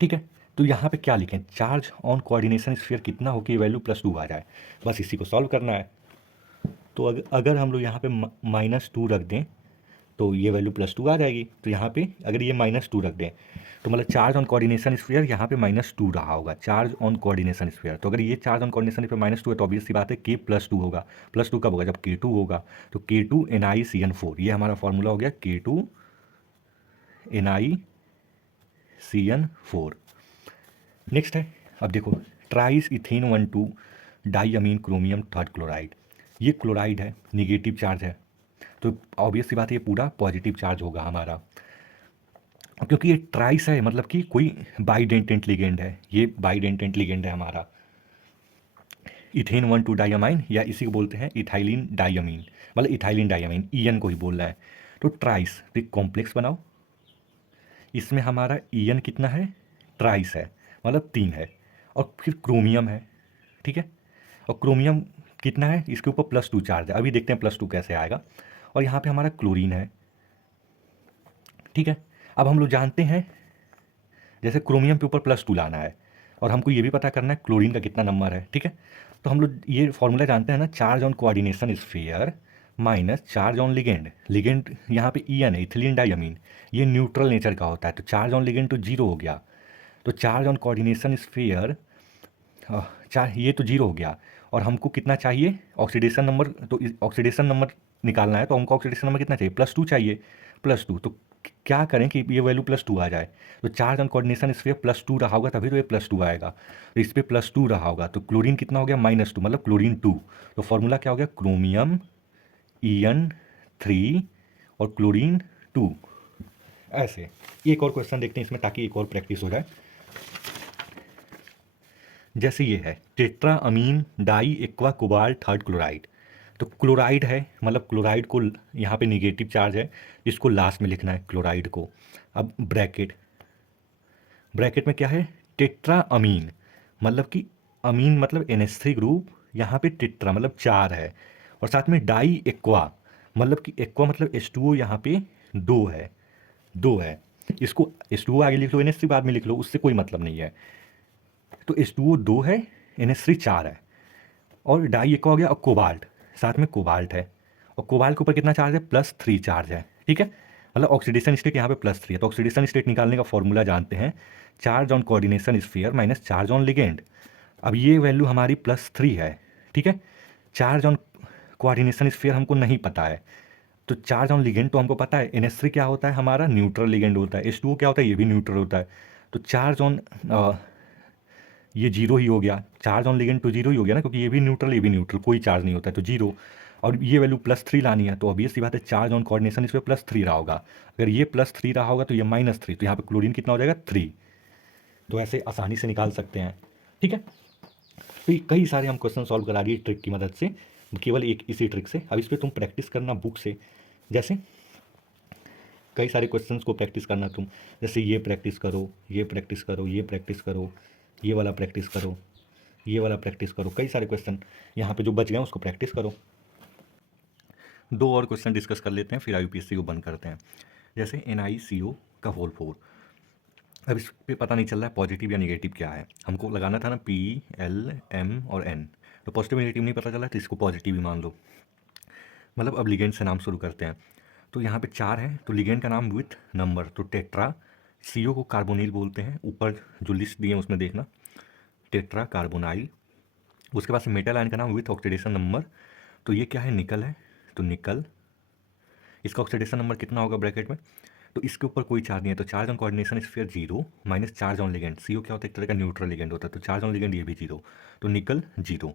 ठीक है, तो यहाँ पे क्या लिखें, चार्ज ऑन कोऑर्डिनेशन स्फीयर कितना हो कि ये वैल्यू +2 आ जाए, बस इसी को सॉल्व करना है। तो अगर हम लोग यहाँ पे -2 रख दें तो ये वैल्यू +2 आ जाएगी। तो यहाँ पे अगर ये -2 रख दें तो मतलब चार्ज ऑन कोऑर्डिनेशन स्फीयर यहाँ पे -2 रहा होगा, चार्ज ऑन कोऑर्डिनेशन स्फीयर। तो अगर ये चार्ज ऑन कोऑर्डिनेशन स्फीयर -2 है तो ऑब्वियस सी बात है K +2 होगा। +2 कब होगा, जब K2 होगा। तो K2 NiCN4, ये हमारा फॉर्मूला हो गया, K2 NiCN4। नेक्स्ट है, अब देखो, ट्राइस इथेन 1,2 डाईअमीन क्रोमियम थर्ड क्लोराइड, ये क्लोराइड है, निगेटिव चार्ज है, तो ऑब्वियस सी बात है ये पूरा पॉजिटिव चार्ज होगा हमारा, क्योंकि ये ट्राइस है मतलब कि कोई बाइडेंटेंट लिगेंड है, ये बाइडेंटेंट लिगेंड है हमारा। इथेन 1,2 डाईअमाइन, या इसी को बोलते हैं इथाइलिन डाईअमीन, मतलब इथाइलिन डाईअमीन, EN को ही बोल रहा है। तो ट्राइस, तो एक कॉम्प्लेक्स बनाओ, इसमें हमारा EN कितना है, ट्राइस है, मतलब 3 है, और फिर क्रोमियम है। ठीक है, और क्रोमियम कितना है, इसके ऊपर +2 चार्ज है, अभी देखते हैं +2 कैसे आएगा। और यहाँ पे हमारा क्लोरीन है। ठीक है, अब हम लोग जानते हैं जैसे क्रोमियम के ऊपर +2 लाना है और हमको ये भी पता करना है क्लोरीन का कितना नंबर है। ठीक है, तो हम लोग ये फॉर्मूला जानते हैं ना, charge on coordination sphere minus charge on ligand. Ligand यहाँ पे EN है, इथिलीन डाईअमीन, ये न्यूट्रल नेचर का होता है, तो चार्ज ऑन लिगेंड तो 0 हो गया। तो चार्ज ऑन कोऑर्डिनेशन स्फीयर, ये तो 0 हो गया, और हमको कितना चाहिए, ऑक्सीडेशन नंबर। तो ऑक्सीडेशन नंबर निकालना है तो हमको ऑक्सीडेशन नंबर कितना चाहिए, +2 चाहिए, +2। तो क्या करें कि ये वैल्यू +2 आ जाए, तो चार्ज ऑन कोऑर्डिनेशन स्फीयर +2 रहा होगा तभी तो ये +2 आएगा। तो इस पर +2 रहा होगा, तो क्लोरीन कितना हो गया, -2, मतलब क्लोरीन 2। तो फॉर्मूला क्या हो गया, क्रोमियम EN3 और क्लोरीन 2। ऐसे एक और क्वेश्चन देखते हैं इसमें, ताकि एक और प्रैक्टिस हो जाए। जैसे ये है, tetra ammine di aqua cobalt third chloride. तो क्लोराइड है, मतलब क्लोराइड को यहाँ पे निगेटिव चार्ज है, इसको लास्ट में लिखना है क्लोराइड को। अब ब्रैकेट, ब्रैकेट में क्या है, टेट्रा अमीन, मतलब कि अमीन मतलब NH3 ग्रुप, यहाँ पे टेट्रा मतलब 4 है, और साथ में डाई एक्वा, मतलब कि एक्वा मतलब H2O यहाँ पे 2 है, 2 है। इसको H2O आगे लिख लो, NH3 बाद में लिख लो, उससे कोई मतलब नहीं है। तो H2O 2 है, NH3 4 है, और डाई एक हो गया, और कोबाल्ट, साथ में कोबाल्ट है, और कोबाल्ट के ऊपर कितना चार्ज है, +3 चार्ज है। ठीक है, मतलब ऑक्सीडेशन स्टेट यहाँ पे +3 है, तो ऑक्सीडेशन स्टेट निकालने का फॉर्मूला जानते हैं, charge on coordination sphere minus charge on ligand. अब ये वैल्यू हमारी +3 है। ठीक है, चार्ज ऑन कोऑर्डिनेशन स्फीयर हमको नहीं पता है, तो चार्ज ऑन लिगेंड तो हमको पता है, NH3 क्या होता है हमारा, न्यूट्रल लिगेंड होता है, H2O क्या होता है, ये भी न्यूट्रल होता है। तो चार्ज ऑन ये 0 ही हो गया, चार्ज ऑन लिगेंड तो 0 ही हो गया ना, क्योंकि ये भी न्यूट्रल, कोई चार्ज नहीं होता है, तो 0। और ये वैल्यू +3 लानी है, तो ऑब्वियस सी बात है चार्ज ऑन कोऑर्डिनेशन इस पर +3 रहा होगा। अगर ये +3 रहा होगा तो ये -3, तो यहाँ पे क्लोरीन कितना हो जाएगा, 3। तो ऐसे आसानी से निकाल सकते हैं। ठीक है, तो ये कई सारे हम क्वेश्चन सॉल्व करा दिए ट्रिक की मदद से, केवल एक इसी ट्रिक से। अब इस पर तुम प्रैक्टिस करना बुक से, जैसे कई सारे क्वेश्चंस को प्रैक्टिस करना तुम, जैसे ये प्रैक्टिस करो, ये प्रैक्टिस करो, ये प्रैक्टिस करो, ये वाला प्रैक्टिस करो, ये वाला प्रैक्टिस करो, कई सारे क्वेश्चन यहाँ पे जो बच गए उसको प्रैक्टिस करो। 2 और क्वेश्चन डिस्कस कर लेते हैं, फिर IUPAC को बंद करते हैं। जैसे NiCO का होल 4, अब इस पे पता नहीं चल रहा है पॉजिटिव या निगेटिव क्या है, हमको लगाना था ना P, L, M और N। तो पॉजिटिव नेगेटिव नहीं पता चला तो इसको पॉजिटिव ही मान लो। मतलब अब लिगेंड से नाम शुरू करते हैं। तो यहाँ पे 4 है, तो लिगेंड का नाम विथ नंबर, तो टेट्रा। CO को कार्बोनिल बोलते हैं, ऊपर जो लिस्ट दी है उसमें देखना, टेट्रा कार्बोनाइल। उसके बाद से मेटल आयन का नाम विथ ऑक्सीडेशन नंबर, तो ये क्या है, निकल है, तो निकल। इसका ऑक्सीडेशन नंबर कितना होगा ब्रैकेट में, तो इसके ऊपर कोई चार्ज नहीं है, तो charge on coordination sphere 0 minus charge on ligand. CO क्या होता है, एक तरह का न्यूट्रल लिगेंड होता है, तो चार्ज ऑन लिगेंड ये भी 0, तो निकल 0।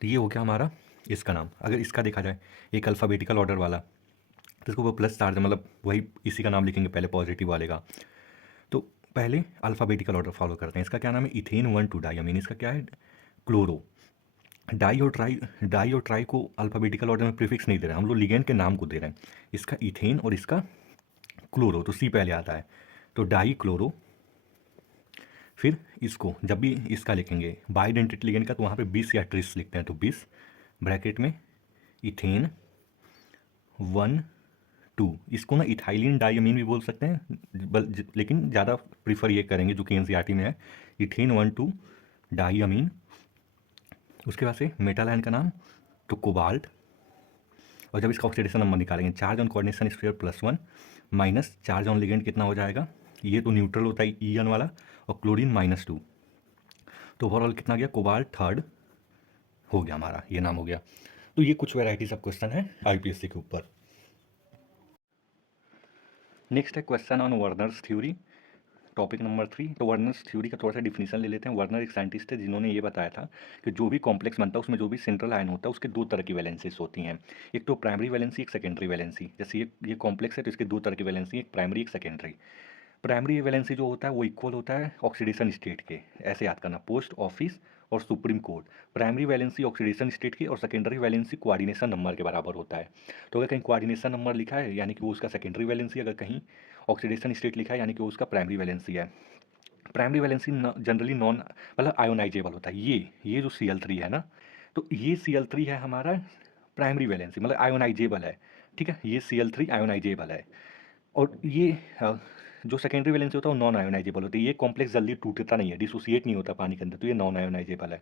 तो ये हो गया हमारा इसका नाम। अगर इसका देखा जाए एक अल्फ़ाबेटिकल ऑर्डर वाला, तो इसको वो प्लस चार्ज है, मतलब वही इसी का नाम लिखेंगे पहले पॉजिटिव वाले का। तो पहले अल्फ़ाबेटिकल ऑर्डर फॉलो करते हैं। इसका क्या नाम है, इथेन 1 2 डाइअमीन। इसका क्या है, क्लोरो। डाई और ट्राई को अल्फ़ाबेटिकल ऑर्डर में प्रीफिक्स नहीं दे रहे हैं हम लोग, लिगेंड के नाम को दे रहे हैं। इसका इथेन और इसका क्लोरो, तो C पहले आता है, तो डाई क्लोरो। फिर इसको जब भी इसका लिखेंगे बाइडेंटिटी लिगेंड का, तो वहाँ पे 20 या ट्रिस लिखते हैं, तो 20 ब्रैकेट में इथेन 1 2। इसको ना इथाइलिन डाइअमीन भी बोल सकते हैं, लेकिन ज़्यादा प्रीफर ये करेंगे जो कि NCERT में है, इथेन 1 2 डाइअमीन। उसके बाद से मेटल आयन का नाम, तो कोबाल्ट। और जब इसका ऑक्सीडेशन नंबर निकालेंगे, charge on coordination sphere +1 minus charge on ligand कितना हो जाएगा, ये तो न्यूट्रल होता है EN वाला, और क्लोरीन -2, तो ओवरऑल कितना गया, कोबाल्ट थर्ड हो गया हमारा, ये नाम हो गया। तो ये कुछ वेराइटीज ऑफ क्वेश्चन है IPSC के ऊपर। नेक्स्ट है question on Werner's theory, topic number 3। तो वर्नर्स थ्योरी का थोड़ा सा डिफिनीशन ले लेते हैं। वर्नर एक साइंटिस्ट है जिन्होंने ये बताया था कि जो भी कॉम्प्लेक्स बनता है उसमें जो भी सेंट्रल आयन होता है उसके 2 तरह की वैलेंसीज होती हैं, एक तो प्राइमरी वैलेंसी, एक सेकेंडरी वैलेंसी। जैसे ये कॉम्प्लेक्स है तो इसके 2 तरह की वैलेंसी, एक प्राइमरी एक सेकेंडरी। प्राइमरी वैलेंसी जो होता है वो इक्वल होता है ऑक्सीडेशन स्टेट के, ऐसे याद करना, पोस्ट ऑफिस और supreme court. Primary valency oxidation state की और सेकेंडरी वैलेंसी कोऑर्डिनेशन नंबर के बराबर होता है। तो अगर कहीं कोऑर्डिनेशन नंबर लिखा है यानी कि वो उसका सेकेंडरी वैलेंसी, अगर कहीं ऑक्सीडेशन स्टेट लिखा है यानी कि वो उसका प्राइमरी वैलेंसी है। प्राइमरी वैलेंसी जनरली नॉन मतलब आयोनाइजेबल होता है। ये जो Cl3 है ना, तो ये Cl3 है हमारा प्राइमरी वैलेंसी, मतलब आयोनाइजेबल है, ठीक है, ये Cl3 आयोनाइजेबल है। और ये जो सेकेंडरी वैलेंसी होता है वो नॉन आयोनाइजेबल होती है, ये कॉम्प्लेक्स जल्दी टूटता नहीं है, डिसोसिएट नहीं होता पानी के अंदर, तो ये नॉन आयोनाइजेबल है।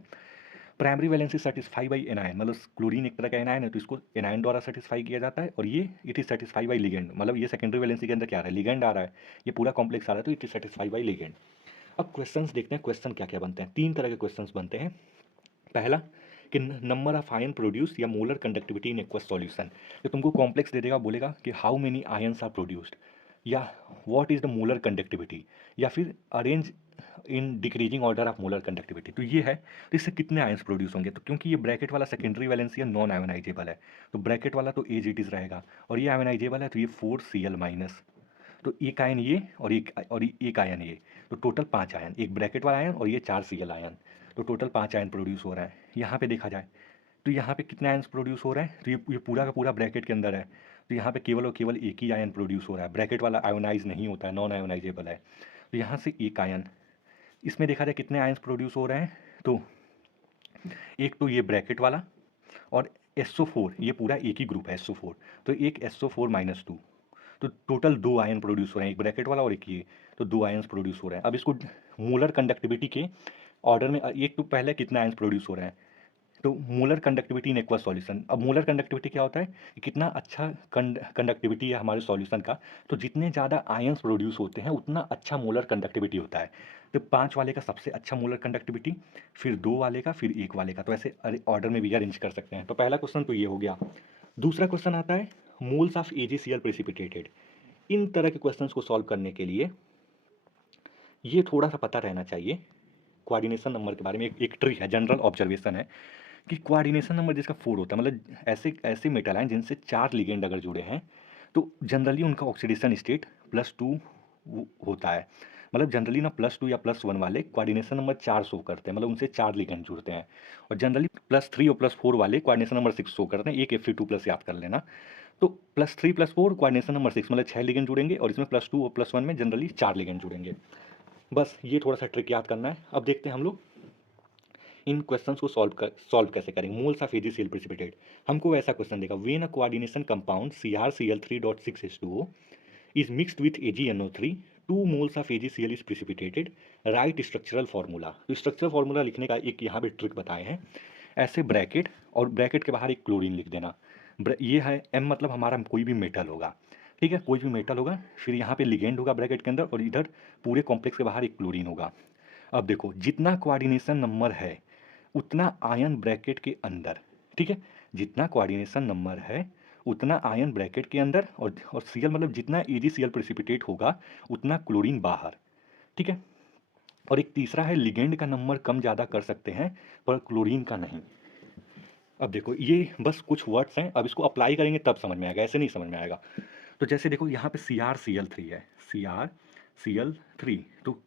Primary valency satisfy by anion, मतलब क्लोरीन एक तरह का एनायन है तो इसको एनायन द्वारा सेटिस्फाई किया जाता है, और ये it is satisfy by ligand, मतलब ये सेकेंडरी वैलेंसी के अंदर क्या आ रहा है, लिगेंड आ रहा है, ये पूरा कॉम्प्लेक्स आ रहा है, तो it is satisfy by ligand. अब क्वेश्चंस देखते हैं, क्वेश्चन क्या क्या बनते हैं। 3 तरह के क्वेश्चंस बनते हैं। पहला कि नंबर ऑफ आयन प्रोड्यूस या molar conductivity in aqueous solution, तो तुमको कॉम्प्लेक्स दे देगा, बोलेगा कि how many ions are produced, या what is the molar conductivity, या फिर arrange in decreasing order of molar conductivity, तो ये है, तो इससे कितने आयन्स प्रोड्यूस होंगे। तो क्योंकि ये ब्रैकेट वाला सेकेंडरी वैलेंसी है, नॉन आयोनाइजेबल है, तो ब्रैकेट वाला तो एज इट इज रहेगा, और ये आयोनाइजेबल है तो ये 4Cl-, तो एक आयन ये और एक आयन ये, तो टोटल 5 आयन, एक ब्रैकेट वाला आयन और ये 4Cl आयन, तो टोटल 5 आयन प्रोड्यूस हो रहा है। यहाँ पे देखा जाए तो यहाँ पे कितने आयन्स प्रोड्यूस हो रहे हैं, तो ये पूरा का पूरा ब्रैकेट के अंदर है, तो यहाँ पे केवल और केवल एक ही आयन प्रोड्यूस हो रहा है, ब्रैकेट वाला आयोनाइज नहीं होता है, नॉन आयोनाइजेबल है, तो यहाँ से एक आयन। इसमें देखा जाए कितने आयन्स प्रोड्यूस हो रहे हैं, तो एक तो ये ब्रैकेट वाला, और SO4 ये पूरा एक ही ग्रुप है SO4, तो एक SO4-2, तो टोटल 2 आयन प्रोड्यूस हो रहे हैं, एक ब्रैकेट वाला और एक ये, तो 2 आयन्स प्रोड्यूस हो रहे हैं। अब इसको मोलर कंडक्टिविटी के ऑर्डर में, एक तो पहले कितने आयन्स प्रोड्यूस हो रहे हैं, तो molar conductivity in aqueous solution. अब मोलर कंडक्टिविटी क्या होता है कि कितना अच्छा कंडक्टिविटी है हमारे सॉल्यूशन का, तो जितने ज़्यादा आयन्स प्रोड्यूस होते हैं उतना अच्छा मोलर कंडक्टिविटी होता है। तो 5 वाले का सबसे अच्छा मोलर कंडक्टिविटी, फिर 2 वाले का, फिर 1 वाले का, तो ऐसे ऑर्डर में भी अरेंज कर सकते हैं। तो पहला क्वेश्चन तो ये हो गया। दूसरा क्वेश्चन आता है मोल्स ऑफ AgCl प्रेसिपिटेटेड। इन तरह के क्वेश्चंस को सॉल्व करने के लिए ये थोड़ा सा पता रहना चाहिए कोऑर्डिनेशन नंबर के बारे में। एक ट्रिक है, जनरल ऑब्जर्वेशन है कि कोऑर्डिनेशन नंबर जिसका 4 होता है, मतलब ऐसे ऐसे मेटल आयन जिनसे 4 लिगेंड अगर जुड़े हैं, तो जनरली उनका ऑक्सीडेशन स्टेट +2 होता है। मतलब जनरली ना +2 या +1 वाले कोऑर्डिनेशन नंबर 4 शो करते हैं, मतलब उनसे 4 लिगेंड जुड़ते हैं, और जनरली +3 और +4 वाले कोऑर्डिनेशन नंबर 6 शो करते हैं। एक Fe2+ याद कर लेना। तो +3 +4 कोऑर्डिनेशन नंबर 6, मतलब 6 लिगेंड जुड़ेंगे, और इसमें +2 और +1 में जनरली 4 लिगेंड जुड़ेंगे। बस ये थोड़ा सा ट्रिक याद करना है। अब देखते हैं हम लोग इन क्वेश्चंस को सॉल्व कैसे करेंगे। मोल्स ऑफ AgCl प्रेसिपिटेट, हमको ऐसा क्वेश्चन देगा, when a coordination compound CrCl3.6H2O is mixed with AgNO3, 2 moles of AgCl is precipitated, right structural formula. तो स्ट्रक्चरल फार्मूला लिखने का एक यहाँ पे ट्रिक बताए हैं ऐसे ब्रैकेट, और ब्रैकेट के बाहर एक क्लोरीन लिख देना। ये है एम, मतलब हमारा कोई भी मेटल होगा, ठीक है, कोई भी मेटल होगा। फिर यहाँ पे लिगेंड होगा ब्रैकेट के अंदर, और इधर पूरे कॉम्प्लेक्स के बाहर एक क्लोरीन होगा। अब देखो, जितना कोऑर्डिनेशन नंबर है उतना आयन ब्रैकेट के अंदर, ठीक है, जितना कोऑर्डिनेशन नंबर है उतना आयन ब्रैकेट के अंदर, और सीएल मतलब जितना AgCl प्रेसिपिटेट होगा उतना क्लोरीन बाहर, ठीक है। और एक तीसरा है, लिगेंड का नंबर कम ज़्यादा कर सकते हैं पर क्लोरीन का नहीं। अब देखो, ये बस कुछ वर्ड्स हैं, अब इसको अप्लाई करेंगे तब समझ में आएगा, ऐसे नहीं समझ में आएगा। तो जैसे देखो, यहाँ पे CrCl3 है, CrCl3, तो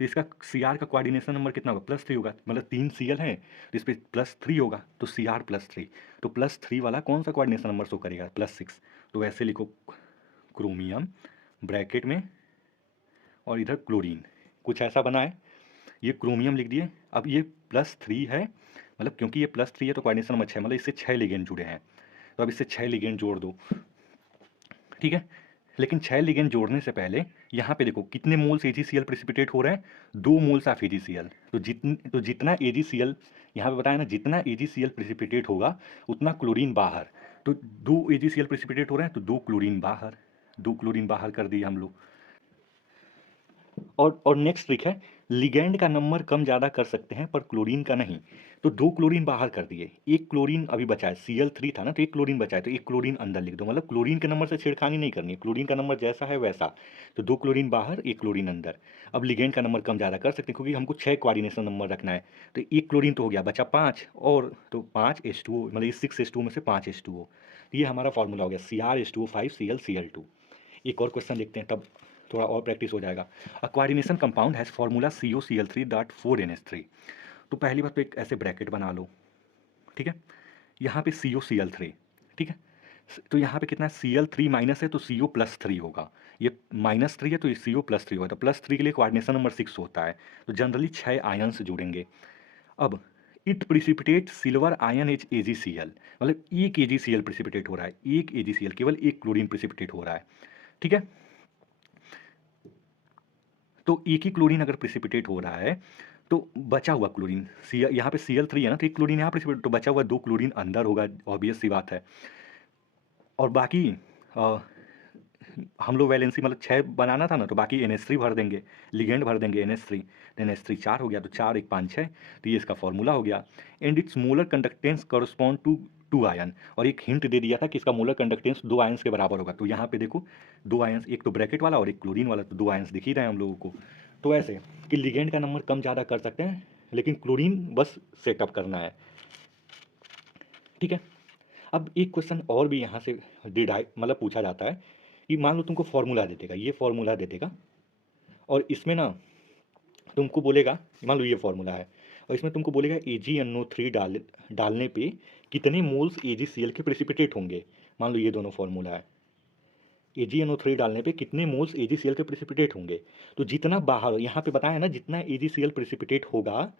इसका Cr का कोऑर्डिनेशन नंबर कितना होगा, +3 होगा, मतलब 3 Cl हैं तो इस पर +3 होगा, तो Cr+3, तो +3 वाला कौन सा कोऑर्डिनेशन नंबर शो करेगा, +6। तो वैसे लिखो, क्रोमियम ब्रैकेट में और इधर क्लोरीन, कुछ ऐसा बना है। ये क्रोमियम लिख दिए। अब ये +3 है, मतलब क्योंकि ये +3 है तो कोऑर्डिनेशन नंबर 6, मतलब इससे 6 लिगेंड जुड़े हैं, तो अब इससे 6 लिगेंड जोड़ दो, ठीक है। लेकिन 6 लिगेंड जोड़ने से पहले यहाँ पे देखो कितने मोल्स AgCl प्रेसिपिटेट हो रहे हैं, 2 मोल्स ऑफ AgCl। तो जितना AgCl यहाँ पे बताया ना, जितना AgCl प्रेसिपिटेट होगा उतना क्लोरीन बाहर। तो 2 AgCl प्रेसिपिटेट हो रहे हैं तो 2 क्लोरीन बाहर, 2 क्लोरीन बाहर कर दिए हम लोग। और नेक्स्ट ट्रिक है, लिगैंड का नंबर कम ज़्यादा कर सकते हैं पर क्लोरीन का नहीं। तो 2 क्लोरीन बाहर कर दिए, एक क्लोरीन अभी बचा है, Cl3 था ना, तो एक क्लोरीन बचा है, तो एक क्लोरीन अंदर लिख दो, मतलब क्लोरीन के नंबर से छेड़खानी नहीं करनी है, क्लोरीन का नंबर जैसा है वैसा। तो 2 क्लोरीन बाहर, एक क्लोरीन अंदर। अब लिगैंड का नंबर कम ज़्यादा कर सकते हैं क्योंकि हमको 6 कोऑर्डिनेशन नंबर रखना है, तो एक क्लोरीन तो हो गया, बचा 5, और तो 5 H2O, मतलब ये 6 H2O में से 5 H2O। ये हमारा फॉर्मूला हो गया, CrH2O5Cl Cl2। एक और क्वेश्चन देखते हैं, तब थोड़ा और प्रैक्टिस हो जाएगा। अ coordination compound has formula COCl3.4NH3। तो पहली बात तो एक ऐसे ब्रैकेट बना लो, ठीक है, यहाँ पे COCl3, ठीक है। तो यहाँ पे कितना है, Cl3 माइनस है तो CO+3 होगा, ये -3 है तो ये CO+3 होगा, तो +3 के लिए कोऑर्डिनेशन नंबर 6 होता है, तो जनरली 6 आयन्स जुड़ेंगे। अब it precipitate silver ion H AgCl, मतलब एक AgCl प्रिसिपिटेट हो रहा है, एक AgCl, केवल एक क्लोरीन प्रिसिपिटेट हो रहा है, ठीक है। तो एक ही क्लोरीन अगर प्रिसिपिटेट हो रहा है तो बचा हुआ क्लोरीन, सी यहाँ पे Cl3 है ना, तो एक क्लोरीन यहाँ प्रिसिपिटेट, तो बचा हुआ 2 क्लोरीन अंदर होगा, ऑब्वियस सी बात है। और बाकी हम लोग वैलेंसी मतलब 6 बनाना था ना, तो बाकी NH3 भर देंगे, लिगेंड भर देंगे NH3, तो NH3 4 हो गया, तो 4 1 5 6, तो ये इसका फॉर्मूला हो गया। And its molar conductance correspond to 2 ion, और एक हिंट दे दिया था कि इसका मोलर कंडक्टेंस 2 आयंस के बराबर होगा। तो यहाँ पे देखो 2 आयंस, एक तो ब्रैकेट वाला और एक क्लोरीन वाला, तो 2 आयंस दिख ही रहे हैं हम लोगों को। तो ऐसे कि लिगेंड का नंबर कम ज़्यादा कर सकते हैं, लेकिन क्लोरीन बस सेटअप करना है, ठीक है। अब एक क्वेश्चन और भी यहाँ से डिडाइ मतलब पूछा जाता है कि मान लो तुमको फॉर्मूला दे देगा, ये फॉर्मूला दे देगा, और इसमें ना तुमको बोलेगा, मान लो ये फॉर्मूला है, और इसमें तुमको बोलेगा AgNO3 डालने पे कितने मोल्स AgCl के प्रेसिपिटेट होंगे। मान लो ये दोनों फॉर्मूला है, AgNO3 डालने पे कितने मोल्स AgCl के प्रेसिपिटेट होंगे। तो जितना बाहर हो, यहाँ पे बताया ना, जितना AgCl प्रेसिपिटेट होगा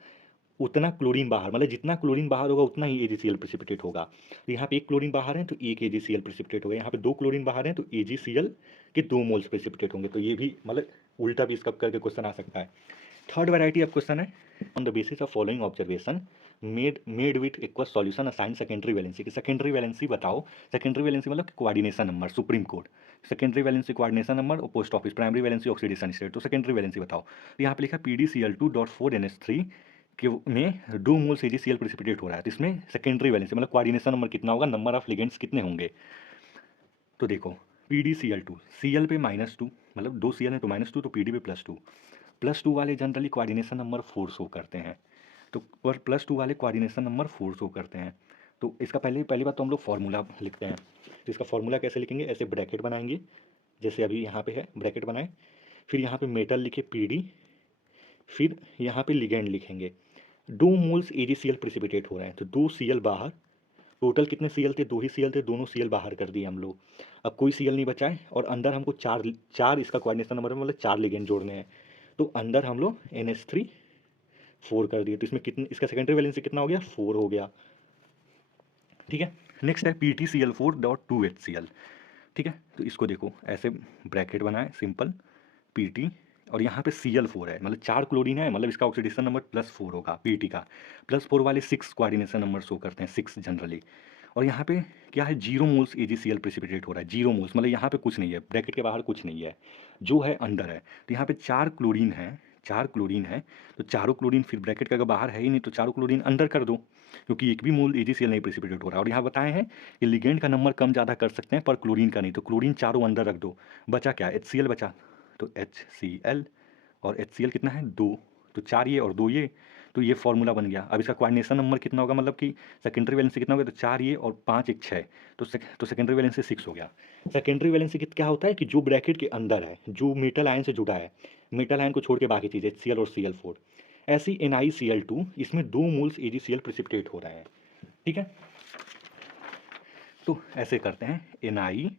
उतना क्लोरीन बाहर, मतलब जितना क्लोरीन बाहर होगा उतना ही AgCl प्रेसिपिटेट होगा। तो यहाँ पे एक क्लोरीन बाहर है तो एक AgCl प्रेसिपिटेट होगा, यहाँ पे 2 क्लोरीन बाहर हैं तो AgCl के 2 मोल्स प्रेसिपिटेट होंगे। तो ये भी मतलब उल्टा भी इसका करके क्वेश्चन आ सकता है। थर्ड वैरायटी ऑफ क्वेश्चन है, on the basis of following observation made with equal solution assign secondary valency. की सेकेंडरी वैलेंसी बताओ, सेकेंडरी वैलेंसी मतलब coordination number, supreme code, secondary valency coordination number और post office, primary valency oxidation state. तो secondary valency बताओ, तो यहाँ पे लिखा PdCl2.4NH3 के में 2 मोल्स AgCl प्रेसिपिटेट हो रहा है, तो इसमें सेकेंडरी वैलेंसी मतलब कोऑर्डिनेशन नंबर कितना होगा, नंबर ऑफ लिगेंड्स कितने होंगे। तो देखो PdCl2, Cl पे -2, मतलब 2 Cl है तो -2, तो PD पे +2, +2 वाले जनरली कोऑर्डिनेशन नंबर 4 शो करते हैं, तो पर +2 वाले कोऑर्डिनेशन नंबर 4 शो करते हैं। तो इसका पहली बात तो हम लोग फॉर्मूला लिखते हैं, तो इसका फॉर्मूला कैसे लिखेंगे, ऐसे ब्रैकेट बनाएंगे, जैसे अभी यहाँ पे है ब्रैकेट बनाए, फिर यहाँ पे मेटल लिखे PD, फिर यहाँ पे लिगेंड लिखेंगे। 2 मोल्स AgCl प्रेसिपिटेट हो रहे हैं तो 2 Cl बाहर, टोटल कितने Cl थे, 2 ही Cl थे, दोनों Cl बाहर कर दिए हम लोग। अब कोई Cl नहीं बचा है, और अंदर हमको चार इसका कोऑर्डिनेशन नंबर मतलब 4 लिगेंड जोड़ने हैं, तो अंदर हम लोग NH3 4 कर दिए, तो इसमें कितने, इसका सेकेंडरी वैलेंसी कितना हो गया, 4 हो गया, ठीक है। नेक्स्ट है PtCl4.2HCl, ठीक है। तो इसको देखो ऐसे ब्रैकेट बनाए सिंपल, PT और यहाँ पे Cl4 है, मतलब 4 क्लोरीन है, मतलब इसका ऑक्सीडेशन नंबर +4 होगा Pt का। +4 वाले 6 कोऑर्डिनेशन नंबर शो करते हैं, 6 जनरली। और यहाँ पे क्या है, 0 मोल्स AgCl प्रेसिपिटेट हो रहा है, 0 मोल्स, मतलब यहाँ पे कुछ नहीं है, ब्रैकेट के बाहर कुछ नहीं है, जो है अंदर है। तो यहाँ पे 4 क्लोरीन है, 4 क्लोरीन है, तो चारों क्लोरीन फिर ब्रैकेट का अगर बाहर है ही नहीं तो चारों क्लोरीन अंदर कर दो, क्योंकि एक भी मोल AgCl नहीं प्रेसिपिटेट हो रहा है। और यहाँ बताए हैं कि लिगेंड का नंबर कम ज़्यादा कर सकते हैं पर क्लोरीन का नहीं, तो क्लोरीन चारों अंदर रख दो। बचा क्या, HCl बचा, तो HCl, और HCl कितना है 2, तो 4 ये और 2 ये, तो ये फॉर्मूला बन गया। अब इसका कोऑर्डिनेशन नंबर कितना होगा, मतलब कि सेकेंडरी वैलेंसी कितना होगा, तो 4 ये और 5 एक 6, तो सेकेंडरी वैलेंसी 6 हो गया। सेकेंडरी वैलेंसी क्या होता है कि जो ब्रैकेट के अंदर है, जो मेटल आयन से जुड़ा है, मेटल आयन को छोड़ के बाकी चीज़ें HCl और Cl4, ऐसी NiCl2, इसमें 2 मोल्स AgCl प्रेसिपिटेट हो रहे हैं। ठीक है, तो ऐसे करते हैं Na,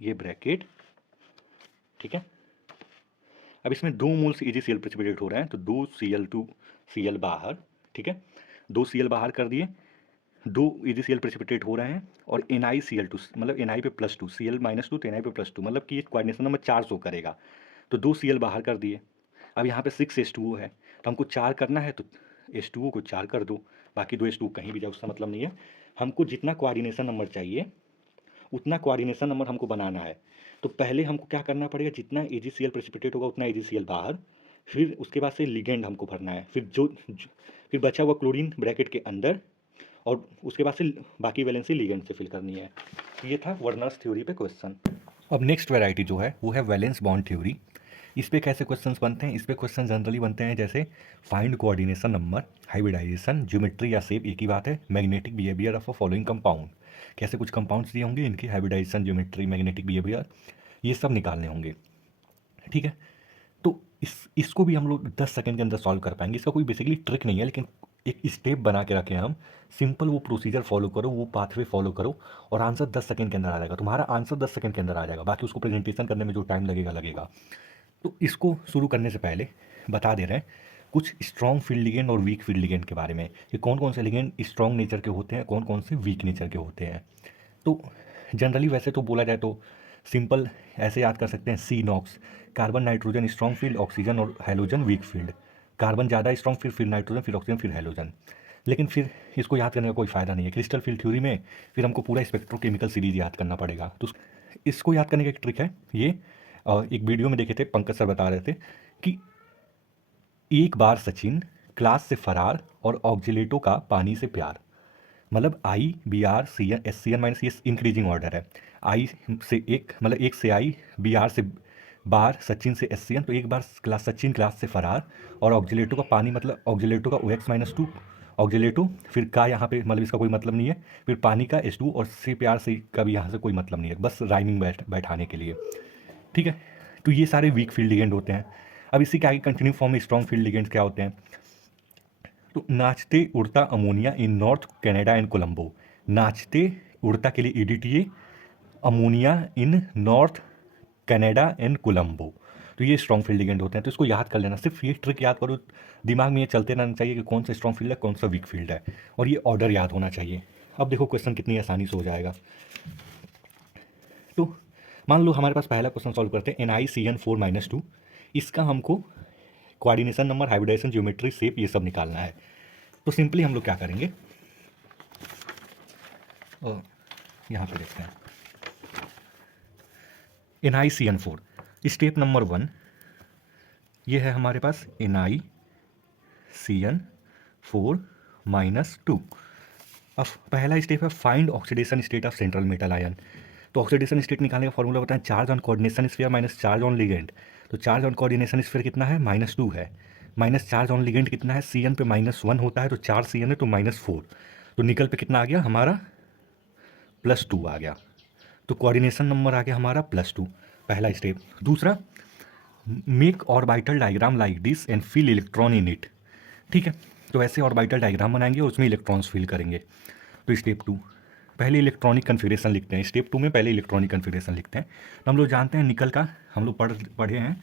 ये ब्रैकेट, ठीक है। अब इसमें 2 मोल्स AgCl प्रेसिपिटेट हो रहे हैं, तो 2 Cl2 Cl बाहर, ठीक है, 2 Cl बाहर कर दिए, 2 AgCl प्रेसिपिटेट हो रहे हैं, और NiCl2, मतलब Na पे +2, Cl -2 तो Na पे +2, मतलब कि ये कोऑर्डिनेशन नंबर 4 शो करेगा। तो 2 Cl बाहर कर दिए। अब यहाँ पे 6 H2O है, तो हमको 4 करना है, तो H2O को 4 कर दो, बाकी 2 H2O कहीं भी जाए उसका मतलब नहीं है। हमको जितना कोऑर्डिनेशन नंबर चाहिए उतना कोऑर्डिनेशन नंबर हमको बनाना है। तो पहले हमको क्या करना पड़ेगा, जितना AgCl प्रेसिपिटेट होगा उतना AgCl बाहर, फिर उसके बाद से लिगेंड हमको भरना है, फिर फिर बचा हुआ क्लोरीन ब्रैकेट के अंदर, और उसके बाद से बाकी वैलेंसी लिगेंड से फिल करनी है। ये था वर्नर्स थ्योरी पे क्वेश्चन। अब नेक्स्ट वैरायटी जो है वो है वैलेंस बॉन्ड थ्योरी। इस पे कैसे क्वेश्चंस बनते हैं, इस पे क्वेश्चन जनरली बनते हैं जैसे find coordination number, hybridisation, geometry या शेप, एक ही बात है, magnetic behaviour of a following compound, कैसे कुछ कंपाउंड्स दिए होंगे, इनकी हाइब्रिडाइजेशन, ज्योमेट्री, मैग्नेटिक बिहेवियर, ये सब निकालने होंगे। ठीक है, तो इसको भी हम लोग 10 सेकंड के अंदर सॉल्व कर पाएंगे। इसका कोई बेसिकली ट्रिक नहीं है, लेकिन एक स्टेप बना के रखें हम, सिंपल वो प्रोसीजर फॉलो करो, वो पाथवे फॉलो करो, और आंसर 10 सेकंड के अंदर आ जाएगा। तुम्हारा आंसर 10 सेकंड के अंदर आ जाएगा, बाकी उसको प्रेजेंटेशन करने में जो टाइम लगेगा। तो इसको शुरू करने से पहले बता दे रहे हैं कुछ स्ट्रॉन्ग फील्ड लिगेंड और वीक फील्ड लिगेंड के बारे में, कि कौन कौन से लिगेंड स्ट्रॉन्ग नेचर के होते हैं, कौन कौन से वीक नेचर के होते हैं। तो जनरली वैसे तो बोला जाए तो सिंपल ऐसे याद कर सकते हैं, C-NOX, carbon nitrogen strong field, oxygen और हैलोजन वीक फील्ड, कार्बन ज़्यादा स्ट्रॉन्ग फील्ड, फिर नाइट्रोजन, फिर ऑक्सीजन, फिर हैलोजन। लेकिन फिर इसको याद करने का कोई फ़ायदा नहीं है, क्रिस्टल फील्ड थ्योरी में फिर हमको पूरा स्पेक्ट्रोकेमिकल सीरीज याद करना पड़ेगा। तो इसको याद करने का एक ट्रिक है, ये एक वीडियो में देखे थे, पंकज सर बता रहे थे कि एक बार सचिन, क्लास से फरार और ऑक्जिलेटो का पानी से प्यार, मतलब IBR CN SCN माइनस, ये इंक्रीजिंग ऑर्डर है, आई से एक, मतलब एक से आई, BR से बार, सचिन से SCN, तो एक बार सचिन क्लास से फरार और ऑक्जिलेटो का पानी, मतलब ऑक्जिलेटो का OX-2 ऑक्जिलेटो, फिर का यहाँ पे मतलब इसका कोई मतलब नहीं है, फिर पानी का H2 और से प्यार से का भी यहाँ से कोई मतलब नहीं है, बस राइमिंग बैठाने के लिए। ठीक है, तो ये सारे वीक फील्ड लिगेंड होते हैं। अब इसी के आगे कंटिन्यू फॉर्म में स्ट्रॉन्ग फील्ड लिगेंड्स क्या होते हैं, तो नाचते उड़ता ammonia in north Canada and Colombo, नाचते उड़ता के लिए EDTA, ammonia in north Canada and Colombo, तो ये स्ट्रॉन्ग फील्ड लिगेंड होते हैं। तो इसको याद कर लेना, सिर्फ ये ट्रिक याद करो, दिमाग में ये चलते रहना चाहिए कि कौन सा स्ट्रॉन्ग फील्ड है, कौन सा वीक फील्ड है, और ये ऑर्डर याद होना चाहिए। अब देखो क्वेश्चन कितनी आसानी से हो जाएगा। तो मान लो हमारे पास पहला क्वेश्चन सॉल्व करते हैं, NiCN4-2, इसका हमको coordination number, hybridisation, geometry, shape, ये सब निकालना है। तो सिंपली हम लोग क्या करेंगे, और यहाँ पे देखते हैं NiCN4, स्टेप नंबर 1, ये है हमारे पास NiCN4-2। अब पहला स्टेप है find oxidation state of central metal ion. तो ऑक्सीडेशन स्टेट निकालने का फॉर्मूला बताएं, charge on coordination sphere minus charge on ligand. तो चार्ज ऑन कोऑर्डिनेशन स्फीयर कितना है, -2 है, माइनस चार्ज ऑन लिगेंड कितना है, CN पे -1 होता है, तो 4 CN है तो -4, तो निकल पे कितना आ गया हमारा, +2 आ गया। तो कोऑर्डिनेशन नंबर आ गया हमारा +2, पहला स्टेप। दूसरा, make orbital diagram like this and fill electron in it. ठीक है, तो ऐसे ऑर्बिटल डायग्राम बनाएंगे और उसमें इलेक्ट्रॉन्स फिल करेंगे। तो स्टेप 2, पहले इलेक्ट्रॉनिक कन्फिग्रेशन लिखते हैं, स्टेप 2 में पहले इलेक्ट्रॉनिक कन्फिग्रेशन लिखते हैं। तो हम लोग जानते हैं निकल का, हम लोग पढ़े हैं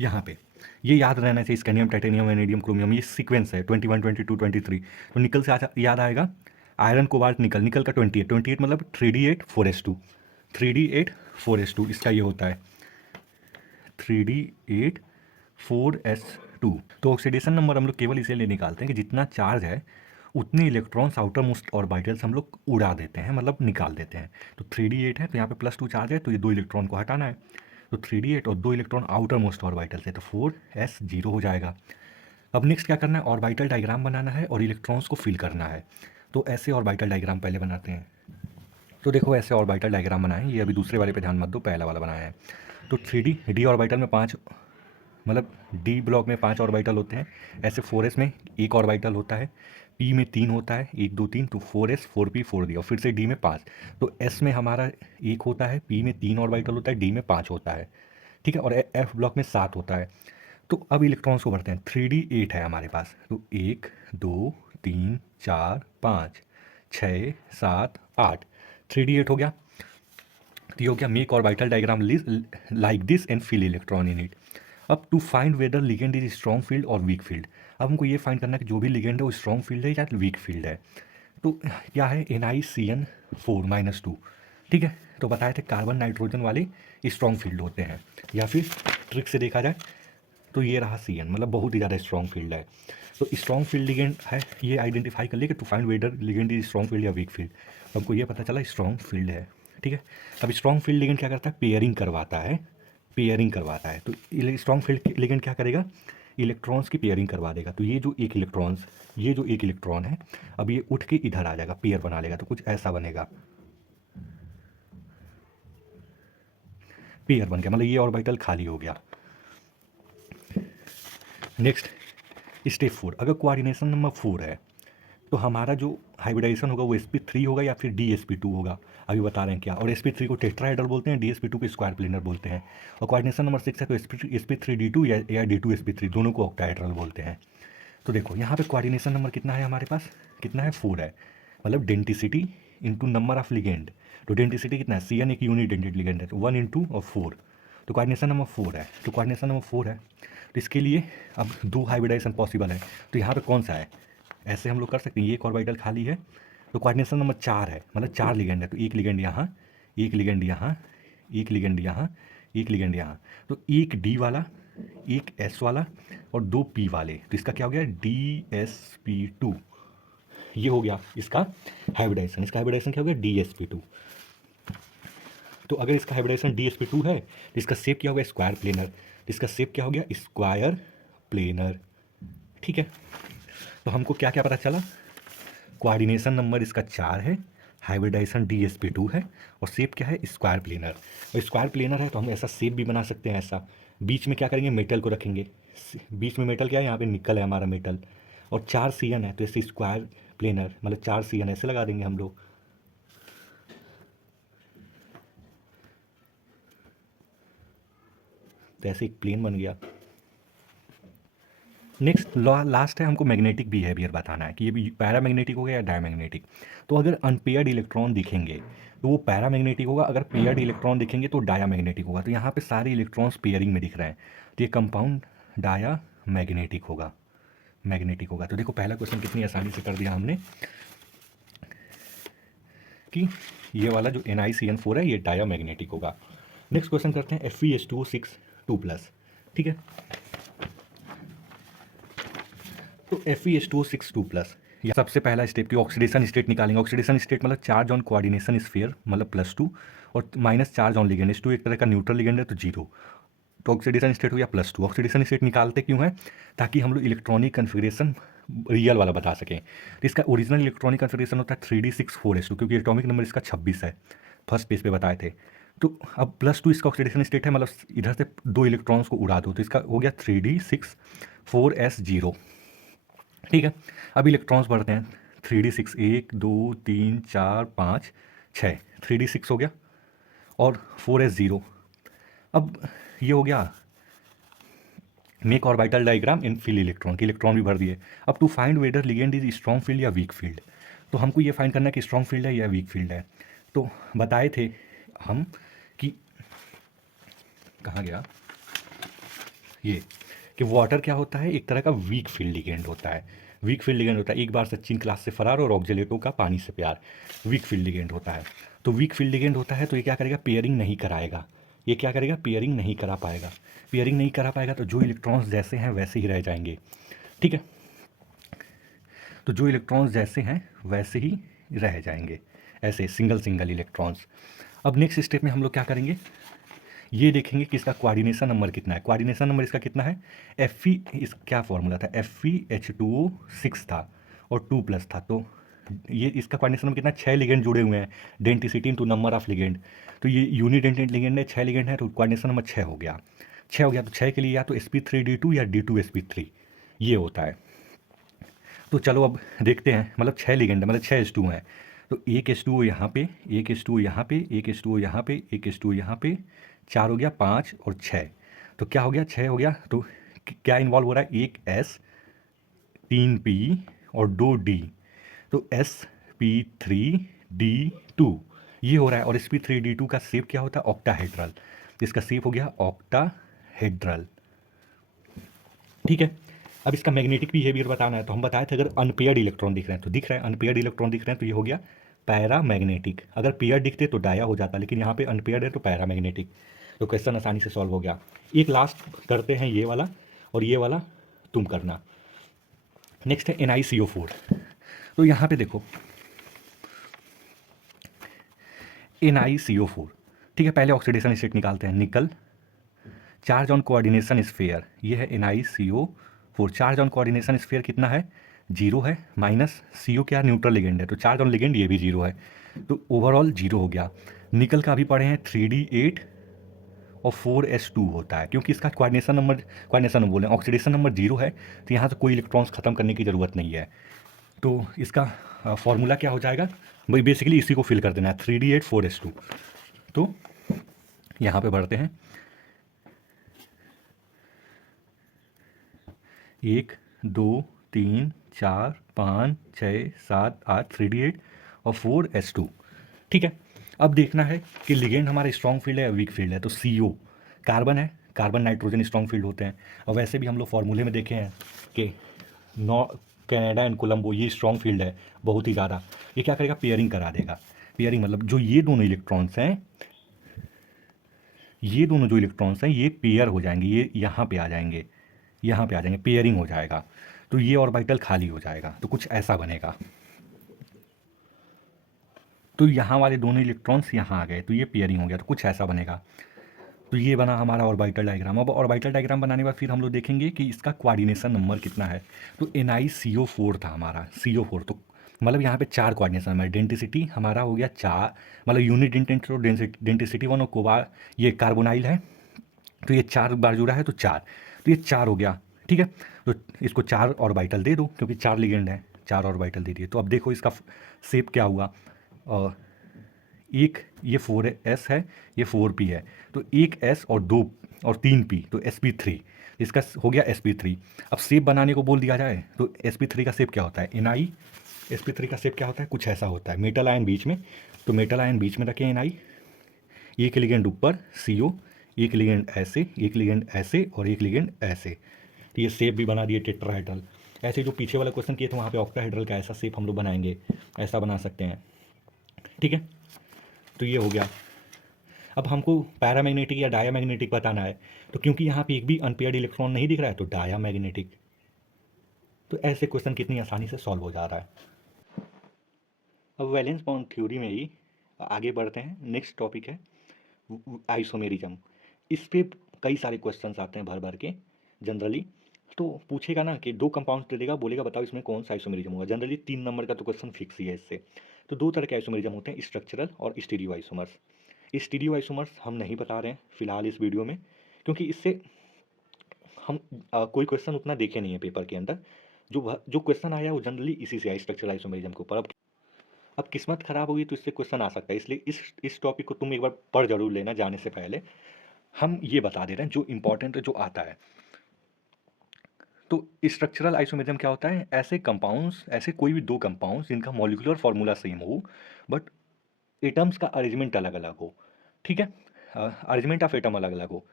यहाँ पे, ये याद रहना चाहिए, स्कैनियम, टाइटेनियम, वेनेडियम, क्रोमियम, ये सीक्वेंस है 21, 22, 23। तो निकल से याद आएगा आयरन, कोबाल्ट, निकल, निकल का 28 मतलब 3D8 4s2, 3D8 4s2, इसका ये होता है 3d8 4s2। तो ऑक्सीडेशन नंबर हम लोग केवल इसे ले निकालते हैं कि जितना चार्ज है उतने इलेक्ट्रॉन्स आउटर मोस्ट ऑर्बिटल्स हम लोग उड़ा देते हैं, मतलब निकाल देते हैं। तो 3d8 है तो यहाँ पे +2 चार्ज है, तो ये 2 इलेक्ट्रॉन को हटाना है। तो 3d8 और 2 इलेक्ट्रॉन आउटर मोस्ट ऑर्बिटल से, तो 4s0 हो जाएगा। अब नेक्स्ट क्या करना है, ऑर्बिटल डायग्राम बनाना है और इलेक्ट्रॉन्स को फिल करना है। तो ऐसे ऑर्बिटल डायग्राम पहले बनाते हैं। तो देखो ऐसे ऑर्बिटल डायग्राम बनाए, ये अभी दूसरे वाले पे ध्यान मत दो, पहला वाला बनाया है। तो 3D ऑर्बिटल में 5, मतलब डी ब्लॉक में 5 ऑर्बिटल होते हैं। ऐसे 4s में एक ऑर्बिटल होता है, पी में 3 होता है, 1 2 3, तो 4s 4p 4d, और फिर से डी में 5। तो एस में हमारा 1 होता है, पी में 3 ऑर्बिटल होता है, डी में 5 होता है, ठीक है। और एफ ब्लॉक में 7 होता है। तो अब इलेक्ट्रॉन्स को भरते हैं। 3d8 है हमारे पास, तो 1 2 3 4 5 6 7 8, 3d8 हो गया। तो ये हो गया make orbital diagram like this and fill electron in it. अब to find whether ligand is strong field और वीक फील्ड। अब हमको ये फाइंड करना है कि जो भी लिगेंड है वो स्ट्रॉन्ग फील्ड है या वीक फील्ड है। तो क्या है, NiCN4-2, ठीक है। तो बताए थे कार्बन नाइट्रोजन वाले स्ट्रॉन्ग फील्ड होते हैं, या फिर ट्रिक से देखा जाए तो ये रहा CN, मतलब बहुत ही ज़्यादा स्ट्रॉन्ग फील्ड है। तो स्ट्रॉन्ग फील्ड लिगेंड है, ये आइडेंटिफाई कर लिए कि to find whether ligand is strong field या वीक फील्ड। तो हमको ये पता चला स्ट्रॉन्ग फील्ड है, ठीक है। अब स्ट्रॉन्ग फील्ड लिगेंड क्या करता है, पेयरिंग करवाता है, पेयरिंग करवाता है। तो स्ट्रॉन्ग फील्ड लिगेंड क्या करेगा, इलेक्ट्रॉन्स की पेयरिंग करवा देगा। तो ये जो एक इलेक्ट्रॉन है, अब ये उठ के इधर आ जाएगा, पेयर बना लेगा। तो कुछ ऐसा बनेगा, पेयर बन गया, मतलब ये ऑर्बिटल खाली हो गया। नेक्स्ट स्टेप 4, अगर कोऑर्डिनेशन नंबर 4 है तो हमारा जो हाइब्रिडाइजेशन होगा वो sp3 होगा या फिर dsp2 होगा। अभी बता रहे हैं क्या। और sp3 को टेट्राहेड्रल बोलते हैं, dsp2 को स्क्वायर प्लेनर बोलते हैं। और कोऑर्डिनेशन नंबर 6 है तो sp3d2 या d2sp3, दोनों को ऑक्टाहेड्रल बोलते हैं। तो देखो यहाँ पे कोऑर्डिनेशन नंबर कितना है हमारे पास, कितना है 4 है, मतलब denticity into number of ligand. तो डेंटिसिटी कितना है, CN एक यूनिट डेंटेड लिगेंड है, तो 1 इंटू और 4। तो कोऑर्डिनेशन नंबर 4 है, तो कोऑर्डिनेशन नंबर 4 है। तो इसके लिए अब 2 हाइब्रिडाइजेशन पॉसिबल है। तो यहाँ पे कौन सा है, ऐसे हम लोग कर सकते हैं, ये एक ऑर्बिटल खाली है। तो कोऑर्डिनेशन नंबर 4 है, मतलब 4 लिगेंड है। तो एक लिगेंड यहाँ, एक लिगेंड यहाँ, एक लिगेंड यहाँ, एक लिगेंड यहाँ। तो एक डी वाला, एक एस वाला और 2 पी वाले। तो इसका क्या हो गया, DsP2। ये हो गया इसका हाइब्रिडाइजेशन। इसका हाइब्रिडाइजेशन क्या हो गया, DsP2। तो अगर इसका हाइब्रिडाइजेशन DsP2 है तो इसका शेप क्या हो गया, स्क्वायर प्लेनर। तो इसका शेप क्या हो गया, स्क्वायर प्लेनर, ठीक है। तो हमको क्या क्या पता चला, कोऑर्डिनेशन नंबर इसका 4 है, हाइब्रिडाइजेशन DsP2 है, और शेप क्या है, स्क्वायर प्लेनर। और स्क्वायर प्लेनर है तो हम ऐसा शेप भी बना सकते हैं। ऐसा बीच में क्या करेंगे, मेटल को रखेंगे। बीच में मेटल क्या है, यहाँ पे निकल है हमारा मेटल, और 4 CN है तो ऐसे स्क्वायर प्लेनर, मतलब 4 CN ऐसे लगा देंगे हम लोग। तो ऐसे एक प्लेन बन गया। नेक्स्ट लास्ट है, हमको मैग्नेटिक बिहेवियर बताना है कि ये भी पैरामैग्नेटिक हो गया या डायमैग्नेटिक। तो अगर अनपेयर्ड इलेक्ट्रॉन दिखेंगे तो वो पैरामैग्नेटिक होगा, अगर पेयर्ड इलेक्ट्रॉन दिखेंगे तो डायामैग्नेटिक होगा। तो यहाँ पे सारे इलेक्ट्रॉन्स पेयरिंग में दिख रहे हैं, तो ये कंपाउंड डायामैग्नेटिक होगा, मैग्नेटिक होगा। तो देखो पहला क्वेश्चन कितनी आसानी से कर दिया हमने कि ये वाला जो NiCN4 है ये डायामैग्नेटिक होगा। नेक्स्ट क्वेश्चन करते हैं FeS2O6 2+, ठीक है। तो FeS2O6 2+, या सबसे पहला स्टेप की ऑक्सीडेशन स्टेट निकालेंगे। ऑक्सीडेशन स्टेट मतलब चार्ज ऑन कोऑर्डिनेशन स्फीयर, मतलब +2, और minus charge on ligand. H2 एक तरह का न्यूट्रल लिगेंड है तो 0। तो ऑक्सीडेशन स्टेट हो गया +2। ऑक्सीडेशन स्टेट निकालते क्यों है, ताकि हम लोग इलेक्ट्रॉनिक कन्फिग्रेशन रियल वाला बता सकें। तो इसका ओरिजिनल इलेक्ट्रॉनिक कन्फिग्रेशन होता है 3d6 4s2, क्योंकि एटॉमिक नंबर इसका 26 है, फर्स्ट पेज पे बताए थे। तो अब +2 इसका ऑक्सीडेशन स्टेट है, मतलब इधर से 2 इलेक्ट्रॉन्स को उड़ा दो, तो इसका हो गया 3d6 4s0, ठीक है। अब इलेक्ट्रॉन्स बढ़ते हैं, 3d6 1 2 3 4 5 6, 3d6 हो गया, और 4s0। अब ये हो गया make orbital diagram in fill electron, के इलेक्ट्रॉन भी भर दिए। अब to find whether ligand is strong field या वीक फील्ड, तो हमको ये फाइंड करना है कि स्ट्रॉन्ग फील्ड है या वीक फील्ड है। तो बताए थे हम कि, कहाँ गया ये, कि वाटर क्या होता है, एक तरह का वीक फील्ड लिगेंड होता है। वीक फील्ड लिगेंड होता है, एक बार सचिन क्लास से फरार और ऑक्जेलेटो का पानी से प्यार, वीक फील्ड लिगेंड होता है। तो वीक फील्ड लिगेंड होता है तो ये क्या करेगा, पेयरिंग नहीं कराएगा। ये क्या करेगा, पेयरिंग नहीं करा पाएगा। पेयरिंग नहीं करा पाएगा तो जो इलेक्ट्रॉन्स जैसे हैं वैसे ही रह जाएंगे, ठीक है। तो जो इलेक्ट्रॉन्स जैसे हैं वैसे ही रह जाएंगे, ऐसे सिंगल सिंगल इलेक्ट्रॉन्स। अब नेक्स्ट स्टेप में हम लोग क्या करेंगे, ये देखेंगे कि इसका कोऑर्डिनेशन नंबर कितना है। कोऑर्डिनेशन नंबर इसका कितना है, एफ ई, इस क्या फॉर्मूला था, Fe2O6 था और 2 प्लस था। तो ये इसका कोऑर्डिनेशन नंबर कितना, 6 लिगेंड जुड़े हुए हैं, denticity into number of ligand. तो ये यूनिडेंटेंट लिगेंड है, 6 लिगेंड है, तो कोऑर्डिनेशन नंबर 6 हो गया। 6 हो गया तो 6 के लिए या तो sp3d2 या d2sp3 ये होता है। तो चलो अब देखते हैं, मतलब 6 लिगेंड है, मतलब 6 H2 हैं। तो एक H2O यहाँ पे, एक H2O यहाँ पे, एक H2O यहाँ पे, एक H2O यहाँ पे, 4 हो गया, 5 और 6। तो क्या हो गया, 6 हो गया। तो क्या इन्वॉल्व हो रहा है, एक S, 3 P और 2 D। तो sp3d2 ये हो रहा है। और sp3d2 का शेप क्या होता है, ऑक्टाहेड्रल। इसका शेप हो गया ऑक्टाहेड्रल, ठीक है। अब इसका मैग्नेटिक बिहेवियर बताना है, तो हम बताए थे अगर अनपेयर्ड इलेक्ट्रॉन दिख रहे हैं तो दिख रहा है, अनपेयर्ड इलेक्ट्रॉन दिख रहे हैं तो ये हो गया पैरामैग्नेटिक। अगर पेयर दिखते तो डाया हो जाता, लेकिन यहाँ पे अनपेयर्ड है तो पैरामैग्नेटिक। तो क्वेश्चन आसानी से सॉल्व हो गया। एक लास्ट करते हैं ये वाला, और ये वाला तुम करना। नेक्स्ट है NiCO4। तो यहाँ पे देखो NiCO4, ठीक है। पहले ऑक्सीडेशन स्टेट निकालते हैं, निकल, चार्ज ऑन कोऑर्डिनेशन स्फीयर, ये है NiCO4। Charge on coordination sphere कितना है, 0 है, माइनस CO क्या, न्यूट्रल लिगेंड है, तो चार्ज ऑन लिगेंड ये भी 0 है, तो ओवरऑल 0 हो गया। निकल का अभी पढ़े हैं 3D8 और 4S2 होता है, क्योंकि इसका कोऑर्डिनेशन नंबर बोले ऑक्सीडेशन नंबर 0 है, तो यहाँ से कोई इलेक्ट्रॉन्स खत्म करने की ज़रूरत नहीं है। तो इसका फॉर्मूला क्या हो जाएगा, भाई बेसिकली इसी को फिल कर देना है, 3D8 4S2। तो यहाँ पे बढ़ते हैं, 1 2 3 4 5 6 7 8 3D8 और 4S2, ठीक है। अब देखना है कि लिगेंड हमारा स्ट्रॉन्ग फील्ड है या वीक फील्ड है। तो CO कार्बन है, कार्बन नाइट्रोजन स्ट्रॉन्ग फील्ड होते हैं। और वैसे भी हम लोग फॉर्मूले में देखे हैं कि कनाडा एंड कोलंबो ये स्ट्रॉन्ग फील्ड है बहुत ही ज़्यादा। ये क्या करेगा, पेयरिंग करा देगा। पेयरिंग मतलब जो ये दोनों इलेक्ट्रॉन्स हैं, ये दोनों जो इलेक्ट्रॉन्स हैं ये पेयर हो जाएंगे, ये यहाँ पे आ जाएंगे, यहाँ पे आ जाएंगे, पेयरिंग हो जाएगा। तो ये ऑर्बिटल खाली हो जाएगा, तो कुछ ऐसा बनेगा। तो यहाँ वाले दोनों इलेक्ट्रॉन्स यहाँ आ गए, तो ये पेयरिंग हो गया, तो कुछ ऐसा बनेगा। तो ये बना हमारा ऑर्बिटल डायग्राम। अब ऑर्बिटल डायग्राम बनाने के बाद फिर हम लोग देखेंगे कि इसका कोऑर्डिनेशन नंबर कितना है। तो NiCO4 था हमारा, CO4, तो मतलब यहाँ पे 4 कोऑर्डिनेशन नंबर। डेंटिसिटी हमारा हो गया 4, मतलब यूनिट डेंटेंट और डेंटिसिटी 1 और कोबार ये कार्बोनाइल है, तो ये 4 बार जुड़ा है तो 4, तो ये 4 हो गया, ठीक है। तो इसको 4 ऑर्बिटल दे दो, क्योंकि 4 लिगेंड है, 4 ऑर्बिटल दे दिए। तो अब देखो इसका शेप क्या हुआ, और एक ये 4S है, ये 4P है, तो एक S और 2 और 3P, तो sp3, इसका हो गया sp3। अब शेप बनाने को बोल दिया जाए तो sp3 का शेप क्या होता है, Ni, sp3 का शेप क्या होता है, कुछ ऐसा होता है, मेटल आयन बीच में। तो मेटल आयन बीच में रखें Ni, एक लिगेंड ऊपर CO, एक लिगेंड ऐसे, एक लिगेंड ऐसे और एक लिगेंड ऐसे। तो ये शेप भी बना दिए टेट्राहेड्रल। ऐसे जो पीछे वाला क्वेश्चन किए थे वहाँ पे ऑक्टाहेड्रल का ऐसा शेप हम लोग बनाएंगे, ऐसा बना सकते हैं, ठीक है। तो ये हो गया। अब हमको पैरामैग्नेटिक या डायामैग्नेटिक बताना है, तो क्योंकि यहाँ पे एक भी अनपेयर्ड इलेक्ट्रॉन नहीं दिख रहा है तो डायामैग्नेटिक। तो ऐसे क्वेश्चन कितनी आसानी से सॉल्व हो जा रहा है। अब वैलेंस बॉन्ड थ्योरी में ही आगे बढ़ते हैं। नेक्स्ट टॉपिक है आइसोमेरिज्म। इस पे कई सारे क्वेश्चंस आते हैं भर भर के जनरली। तो पूछेगा ना कि 2 कंपाउंड्स दे देगा, बोलेगा बताओ इसमें कौन सा आइसोमेरिज्म होगा। जनरली 3 नंबर का तो क्वेश्चन फिक्स ही है इससे। तो 2 तरह के आइसोमेरिज्म होते हैं, स्ट्रक्चरल और स्टीरियो आइसोमर्स। स्टीरियो आइसोमर्स हम नहीं बता रहे हैं फिलहाल इस वीडियो में, क्योंकि इससे हम कोई क्वेश्चन उतना देखे नहीं है पेपर के अंदर। जो क्वेश्चन आया है वो जनरली इसी से आया, स्ट्रक्चरल आइसोमेरिज्म के ऊपर। अब किस्मत खराब होगी तो इससे क्वेश्चन आ सकता है, इसलिए इस टॉपिक को तुम एक बार पढ़ जरूर लेना जाने से पहले। हम ये बता दे रहे हैं जो इंपॉर्टेंट है, जो आता है। तो स्ट्रक्चरल आइसोमेरिज्म क्या होता है, ऐसे कंपाउंड्स, ऐसे कोई भी 2 कंपाउंड्स जिनका मॉलिक्यूलर फार्मूला सेम हो बट एटम्स का अरेंजमेंट अलग अलग हो, ठीक है, अरेंजमेंट ऑफ एटम अलग अलग हो।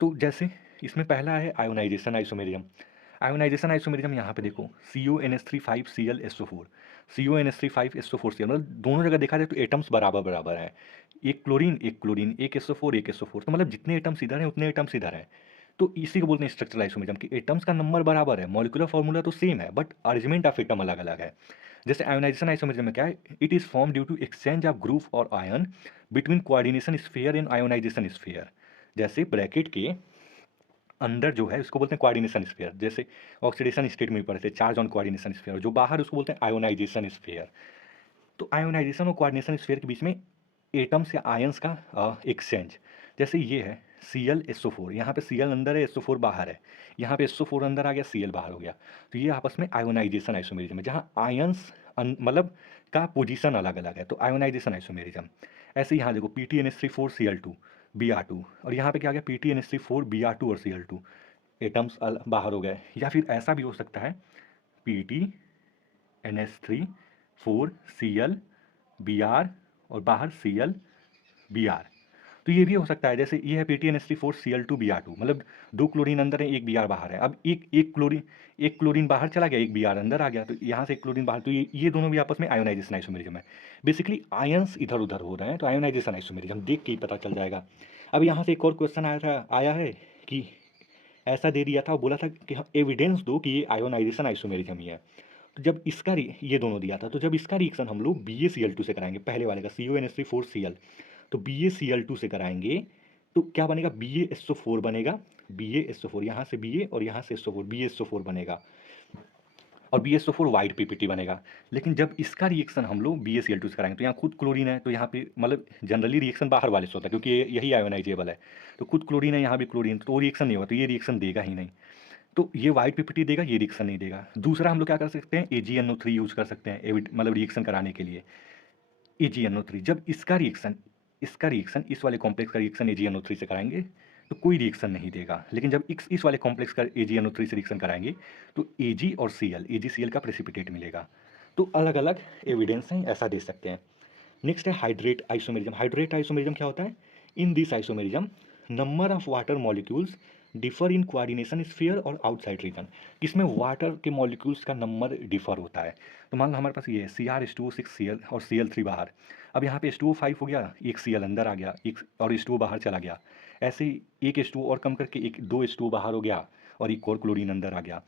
तो जैसे इसमें पहला है आयोनाइजेशन आइसोमेरिज्म। आयोनाइजेशन आइसोमेरिज्म यहाँ पे देखो CuNH3 5Cl SO4, CuNH3 5SO4Cl, मतलब दोनों जगह देखा जाए तो एटम्स बराबर बराबर हैं। एक क्लोरीन एक क्लोरीन, एक SO4 एक SO4, तो मतलब जितने एटम्स इधर हैं उतने एटम्स इधर हैं। तो इसी को बोलते हैं स्ट्रक्चरल आइसोमेरिज्म कि एटम्स का नंबर बराबर है, मॉलिक्यूलर फॉर्मूला तो सेम है, बट अरेंजमेंट ऑफ एटम अलग अलग है। जैसे आयोनाइजेशन आइसोमेरिज्म में क्या है, it is form due to exchange of group और ion between coordination sphere and ionisation sphere. जैसे ब्रैकेट के अंदर जो है उसको बोलते हैं कोऑर्डिनेशन स्फीयर, जैसे ऑक्सीडेशन स्टेट में भी पढ़ते हैं चार्ज ऑन कोऑर्डिनेशन स्फीयर, जो बाहर उसको बोलते हैं आयोनाइजेशन स्फीयर। तो आयोनाइजेशन और कोऑर्डिनेशन स्फीयर के बीच में एटम्स या आयंस का एक्सचेंज, जैसे ये है Cl SO4, यहाँ पे Cl अंदर है SO4 बाहर है, यहाँ पे SO4 अंदर आ गया Cl बाहर हो गया, तो ये आपस में आयोनाइजेशन आइसोमेरिज्म है, जहाँ आयंस मतलब का पोजीशन अलग अलग है, तो आयोनाइजेशन आइसोमेरिज्म। ऐसे यहाँ देखो PtNH3 4Cl2 Br2, और यहाँ पे क्या आ गया PtNH3 4 Br2 और Cl2, एटम्स बाहर हो गए। या फिर ऐसा भी हो सकता है PtNH3 4Cl Br और बाहर Cl Br, तो ये भी हो सकता है। जैसे ये है PtNH3 4Cl2 Br2, मतलब दो क्लोरीन अंदर है एक Br बाहर है, अब एक क्लोरीन बाहर चला गया एक Br अंदर आ गया, तो यहाँ से एक क्लोरीन बाहर, तो ये दोनों भी आपस में आयोनाइजेशन आइसोमेरिज्म है। बेसिकली आयंस इधर उधर हो रहे हैं, तो आयोनाइजेशन आइसोमेरिज्म देख के ही पता चल जाएगा। अब यहाँ से एक और क्वेश्चन आया है कि ऐसा दे दिया था और बोला था कि हाँ एविडेंस दो कि ये आयोनाइजेशन आइसोमेरिज्म ही है। तो जब इसका ये दोनों दिया था, तो जब इसका रिएक्शन हम लोग BaCl2 से कराएंगे, पहले वाले का CuNH3 4Cl, तो BaCl2 से कराएंगे तो क्या बनेगा, BaSO4 बनेगा, BaSO4 यहाँ से Ba और यहाँ से SO4, BaSO4 बनेगा, और BaSO4 वाइट PPT बनेगा। लेकिन जब इसका रिएक्शन हम लोग BaCl2 से कराएंगे, तो यहाँ खुद क्लोरीन है, तो यहाँ पे मतलब जनरली रिएक्शन बाहर वाले से होता है क्योंकि यही आयोनाइजेबल है, तो खुद क्लोरीन है यहाँ भी क्लोरीन, तो रिएक्शन नहीं होगा, तो ये रिएक्शन देगा ही नहीं, तो ये वाइट PPT देगा, ये रिएक्शन नहीं देगा। दूसरा हम लोग क्या कर सकते हैं, AgNO3 यूज कर सकते हैं मतलब रिएक्शन कराने के लिए। AgNO3 जब इसका रिएक्शन इस वाले कॉम्प्लेक्स का रिएक्शन AgNO3 से कराएंगे तो कोई रिएक्शन नहीं देगा, लेकिन जब इस वाले कॉम्प्लेक्स का AgNO3 से रिएक्शन कराएंगे तो Ag और AgCl का प्रेसिपिटेट मिलेगा। तो अलग अलग एविडेंस हैं, ऐसा दे सकते हैं। नेक्स्ट है हाइड्रेट आइसोमेरिज्म। हाइड्रेट आइसोमेरिज्म क्या होता है, in this isomerism number of water molecules differ in coordination sphere और आउटसाइड रीजन, इसमें वाटर के मॉलिक्यूल्स का नंबर डिफर होता है। तो मान लो हमारे पास ये है CrH2O6Cl और Cl3 बाहर, अब यहाँ पे H2O5 हो गया, एक Cl अंदर आ गया, एक और H2O बाहर चला गया, ऐसे ही एक H2O और कम करके एक दो H2O बाहर हो गया और एक और क्लोरीन अंदर आ गया।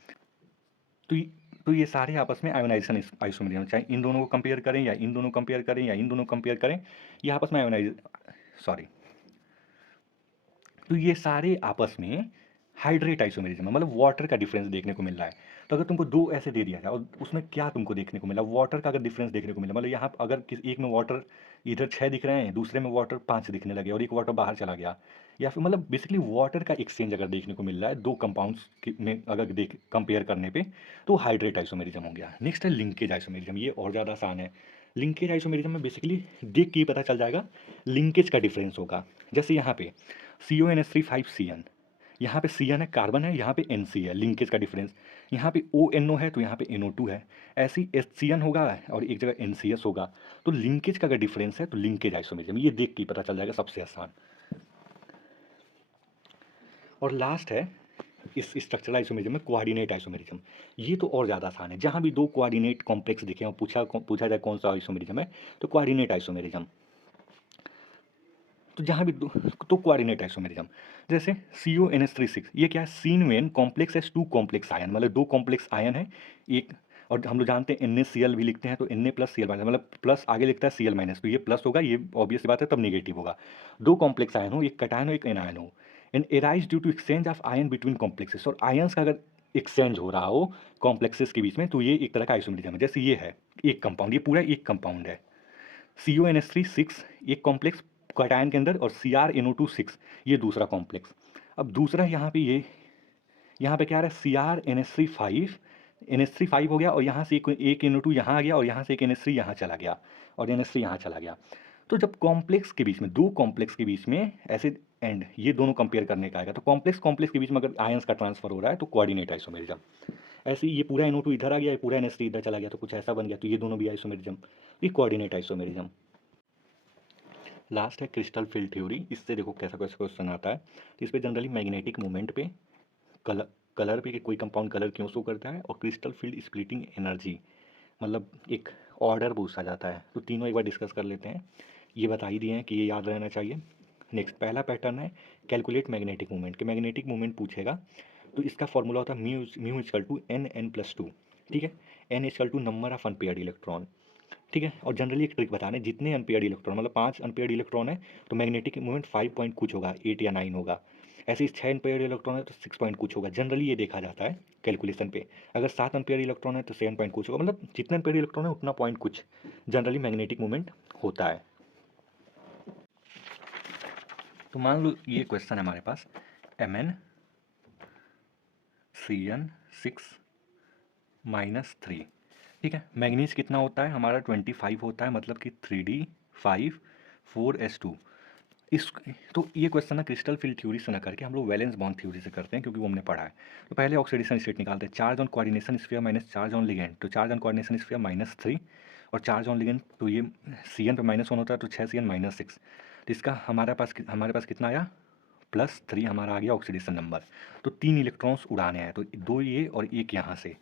तो ये सारे आपस में आयोनाइजेशन आइसोमेरिज्म, चाहे इन दोनों को कंपेयर करें या इन दोनों कंपेयर करें या इन दोनों कंपेयर करें, ये आपस में तो ये सारे आपस में हाइड्रेट आइसोमेरिज्म है, मतलब वाटर का डिफरेंस देखने को मिल रहा है। तो अगर तुमको दो ऐसे दे दिया जाए और उसमें क्या तुमको देखने को मिला, वाटर का अगर डिफरेंस देखने को मिला, मतलब यहाँ अगर एक में वाटर इधर 6 दिख रहे हैं, दूसरे में वाटर 5 दिखने लगे और एक वाटर बाहर चला गया, या फिर मतलब बेसिकली वाटर का एक्सचेंज अगर देखने को मिल रहा है दो कंपाउंड्स में अगर देख कंपेयर करने पे, तो हाइड्रेट आइसोमेरिज्म हो गया। नेक्स्ट है लिंकेज आइसोमेरिज्म, ये और ज़्यादा आसान है। लिंकेज आइसोमेरिज्म में बेसिकली देख के ही पता चल जाएगा लिंकेज का डिफरेंस होगा। जैसे यहाँ पे CuNH3 5Cn, यहाँ पे Cn है कार्बन है, यहाँ पे Nc है, लिंकेज का डिफरेंस। यहाँ पे ONO है तो यहाँ पे NO2 है, ऐसे ही HCN होगा और एक जगह NCS होगा, तो लिंकेज का अगर डिफरेंस है तो लिंकेज आइसोमेरिज्म, ये देख के ही पता चल जाएगा, सबसे आसान। और लास्ट है इस स्ट्रक्चरल आइसोमेरिज्म में कोऑर्डिनेट आइसोमेरिज्म, ये तो और ज़्यादा आसान है। जहाँ भी दो कोऑर्डिनेट कॉम्प्लेक्स दिखे और पूछा जाए कौन सा आइसोमेरिज्म है, तो कोऑर्डिनेट आइसोमेरिज्म। तो जहाँ भी तो कोऑर्डिनेट आइसोमेरिज्म, जैसे CuNH3 6, ये क्या है, seen when complex as two complex ion, मतलब दो कॉम्प्लेक्स आयन है एक, और हम लोग जानते हैं NaCl भी लिखते हैं, तो Na+Cl मतलब प्लस आगे लिखता है Cl-, तो ये प्लस होगा, ये ऑब्वियस सी बात है, तब नेगेटिव होगा। दो कॉम्प्लेक्स आयन हो, एक कटायन हो एक एनायन हो, and arise due to exchange of ion between complexes, और आयंस का अगर एक्सचेंज हो रहा हो कॉम्प्लेक्सेस के बीच में, तो ये एक तरह का आइसोमेरिज्म है। जैसे ये है एक कंपाउंड, ये पूरा एक कंपाउंड है, CuNH3 6 एक कॉम्प्लेक्स कटायन के अंदर, और CrNO2 6 ये दूसरा कॉम्प्लेक्स। अब दूसरा यहाँ पे यहाँ पे क्या आ रहा है, NH3 5 हो गया, और यहाँ से एक NO2 यहाँ आ गया, और यहाँ से एक NH3 यहाँ चला गया, और NH3 यहाँ चला गया। तो जब कॉम्प्लेक्स के बीच में, दो कॉम्प्लेक्स के बीच में ऐसे एंड ये दोनों कंपेयर करने का आएगा, तो कॉम्प्लेक्स कॉम्प्लेक्स के बीच में अगर आयंस का ट्रांसफर हो रहा है तो कोऑर्डिनेट आइसोमेरिज्म। ऐसे ही ये पूरा NO2 इधर आ गया, ये पूरा NH3 इधर चला गया, तो कुछ ऐसा बन गया, तो ये दोनों भी आइसोमेरिज्म, ये कोऑर्डिनेट आइसोमेरिज्म। लास्ट है क्रिस्टल फील्ड थ्योरी। इससे देखो कैसा कैसा क्वेश्चन आता है। तो इस पे जनरली मैग्नेटिक मोमेंट पे, कलर कलर पे कि कोई कंपाउंड कलर क्यों शो करता है, और क्रिस्टल फील्ड स्प्लिटिंग एनर्जी, मतलब एक ऑर्डर पूछा जाता है। तो तीनों एक बार डिस्कस कर लेते हैं। ये बता ही दिए हैं कि ये याद रहना चाहिए। नेक्स्ट पहला पैटर्न है कैलकुलेट मैग्नेटिक मोमेंट, कि मैग्नेटिक मोमेंट पूछेगा तो इसका फॉर्मूला होता है म्यू इक्वल टू n+2। ठीक है, n equal to number of unpaired electron. ठीक है, और जनरली एक ट्रिक बता रहे हैं, जितने अनपेयर्ड इलेक्ट्रॉन मतलब 5 अनपेयर्ड इलेक्ट्रॉन है तो मैग्नेटिक मोमेंट 5 पॉइंट कुछ होगा, 8 या 9 होगा। ऐसे ही 6 अनपेयर्ड इलेक्ट्रॉन है तो 6 पॉइंट कुछ होगा। जनरली ये देखा जाता है कैलकुलेशन पे। अगर 7 अनपेयर्ड इलेक्ट्रॉन है तो 7 पॉइंट कुछ होगा, मतलब जितने अनपेयर्ड इलेक्ट्रॉन है उतना पॉइंट कुछ जनरली मैग्नेटिक मोमेंट होता है। तो मान लो ये क्वेश्चन है हमारे पास, Mn(Cn)6-3। ठीक है, मैग्नीज कितना होता है हमारा 25 होता है, मतलब कि 3d5 4s2। इस तो ये क्वेश्चन ना क्रिस्टल फील्ड थ्योरी से ना करके हम लोग वैलेंस बॉन्ड थ्योरी से करते हैं, क्योंकि वो हमने पढ़ा है। तो पहले ऑक्सीडेशन स्टेट निकालते हैं। Charge on coordination sphere minus charge on ligand, तो चार्ज ऑन कोऑर्डिनेशन स्फीयर -3, और चार्ज ऑन लिगेंड तो ये Cn पे -1 होता है तो 6 Cn -6। तो इसका हमारे पास कितना आया, +3 हमारा आ गया ऑक्सीडेशन नंबर। तो 3 इलेक्ट्रॉन्स उड़ाने हैं, तो 2 ये और 1 यहाँ से,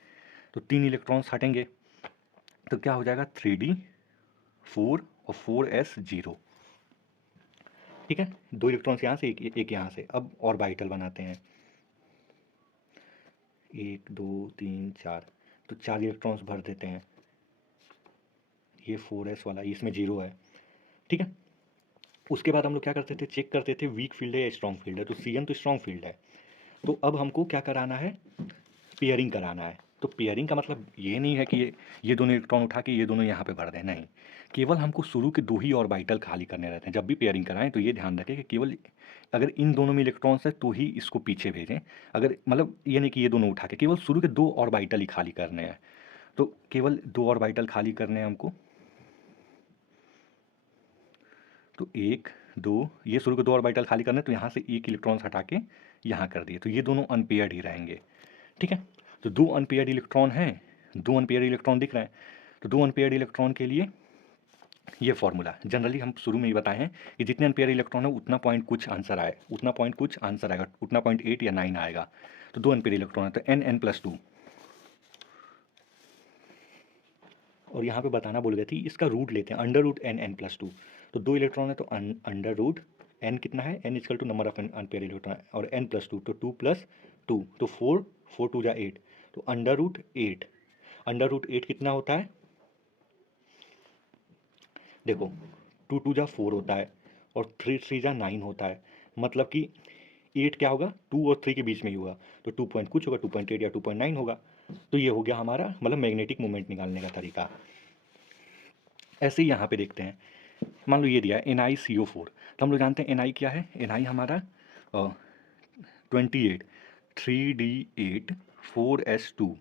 तो 3 इलेक्ट्रॉन्स हटेंगे तो क्या हो जाएगा 3d4 और 4s0। ठीक है, 2 इलेक्ट्रॉन्स यहाँ से, एक यहाँ से। अब ऑर्बिटल बनाते हैं, 1 2 3 4, तो 4 इलेक्ट्रॉन्स भर देते हैं। ये 4s वाला, इसमें 0 है। ठीक है, उसके बाद हम लोग क्या करते थे, चेक करते थे वीक फील्ड है या स्ट्रॉन्ग फील्ड है। तो Cn तो स्ट्रॉन्ग फील्ड है, तो अब हमको क्या कराना है, पेयरिंग कराना है। तो पेयरिंग का मतलब ये नहीं है कि ये दोनों इलेक्ट्रॉन उठा के ये दोनों यहाँ पे भर दें, नहीं। केवल हमको शुरू के 2 ही ऑर्बिटल खाली करने रहते हैं। जब भी पेयरिंग कराएं तो ये ध्यान रखें कि केवल अगर इन दोनों में इलेक्ट्रॉन्स है तो ही इसको पीछे भेजें। अगर मतलब ये नहीं कि ये दोनों उठा के, केवल शुरू के 2 ऑर्बिटल ही खाली करने हैं। तो केवल 2 ऑर्बिटल खाली करने हैं हमको। तो 1 2, ये शुरू के 2 ऑर्बिटल खाली करने, तो यहाँ से 1 इलेक्ट्रॉन्स हटा के यहाँ कर दिए, तो ये दोनों अनपेयर्ड ही रहेंगे। ठीक है, तो 2 अनपेयर्ड इलेक्ट्रॉन हैं, 2 अनपेयर्ड इलेक्ट्रॉन दिख रहे हैं। तो 2 अनपेयर्ड इलेक्ट्रॉन के लिए ये फॉर्मूला जनरली हम शुरू में ही बताए हैं कि जितने अनपेयर्ड इलेक्ट्रॉन है उतना पॉइंट कुछ आंसर आए, उतना पॉइंट कुछ आंसर आएगा, उतना 0.8 या 9 आएगा। तो 2 अनपेयर्ड इलेक्ट्रॉन है तो n+2। और यहाँ पे बताना भूल गई थी, इसका रूट लेते हैं, √n(n+2)। तो 2 इलेक्ट्रॉन है तो √n कितना है, n equal to number of unpair electron, और n+2 तो 2+2, तो 4 4 2 जा 8, तो √8। √8 कितना होता है, देखो 2 2 जा 4 होता है, और 3 3 जा 9 होता है। मतलब कि 8 क्या होगा, 2 और 3 के बीच में ही होगा, तो 2 पॉइंट कुछ होगा, 2.8 या 2.9 होगा। तो ये हो गया हमारा मतलब मैग्नेटिक मोमेंट निकालने का तरीका। ऐसे ही यहाँ पे देखते हैं, मान लो ये दिया है NiCO4, तो हम लोग जानते हैं Ni क्या है, Ni हमारा 28 3d8 4s2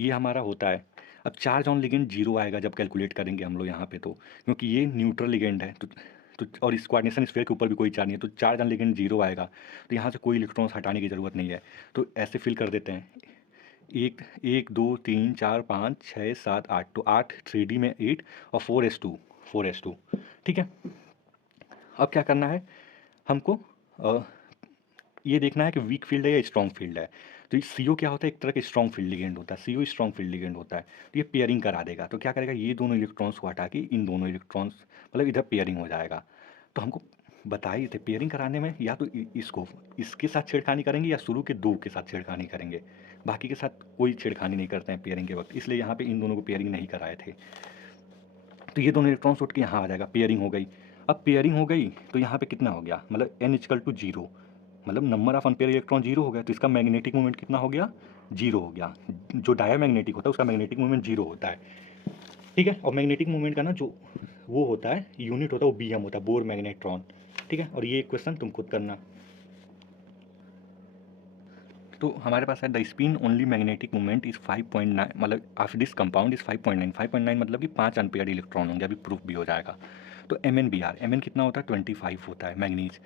ये हमारा होता है। अब चार्ज ऑन लिगेंड 0 आएगा जब कैलकुलेट करेंगे हम लोग यहाँ पे, तो क्योंकि ये न्यूट्रल लिगेंड है, तो और इस कोऑर्डिनेशन स्फीयर के ऊपर भी कोई चार्ज नहीं है, तो चार्ज ऑन लिगेंड 0 आएगा, तो यहाँ से कोई इलेक्ट्रॉन्स हटाने की ज़रूरत नहीं है। तो ऐसे फिल कर देते हैं, 1 1 2 3 4 5 6 7 8, तो 8 3d में 8 और 4s2। ठीक है, अब क्या करना है हमको, ये देखना है कि वीक फील्ड है या स्ट्रॉन्ग फील्ड है। तो CO क्या होता है, एक तरह का स्ट्रॉन्ग फील्ड लिगेंड होता है, CO स्ट्रॉन्ग फील्ड लिगेंड होता है। तो ये पेयरिंग करा देगा, तो क्या करेगा, ये दोनों इलेक्ट्रॉन्स को हटा के इन दोनों इलेक्ट्रॉन्स मतलब इधर पेयरिंग हो जाएगा। तो हमको बताइए थे पेयरिंग कराने में या तो इसको इसके साथ छेड़खानी करेंगे या शुरू के 2 के साथ छेड़खानी करेंगे, बाकी के साथ कोई छेड़खानी नहीं करते हैं पेयरिंग के वक्त, इसलिए यहाँ पे इन दोनों को पेयरिंग नहीं कराए थे। तो ये दोनों इलेक्ट्रॉन्स उठ के यहाँ आ जाएगा, पेयरिंग हो गई। अब पेयरिंग हो गई तो यहाँ पे कितना हो गया, मतलब n इक्वल टू 0, मतलब नंबर ऑफ अनपेयर इलेक्ट्रॉन 0 हो गया, तो इसका मैग्नेटिक मोमेंट कितना हो गया, 0 हो गया। जो डायमैग्नेटिक होता है उसका मैग्नेटिक मोमेंट 0 होता है। ठीक है, और मैग्नेटिक मोमेंट का ना जो वो होता है यूनिट होता है वो BM होता है, बोर मैग्नेट्रॉन। ठीक है, और ये क्वेश्चन तुम खुद करना। तो हमारे पास है the spin only magnetic moment is 5.9, मतलब ऑफ दिस कंपाउंड इज 5.9 मतलब कि 5 अनपेयर्ड इलेक्ट्रॉन होंगे, अभी प्रूफ भी हो जाएगा। तो MnBr कितना होता है, 25 होता है मैग्नीज,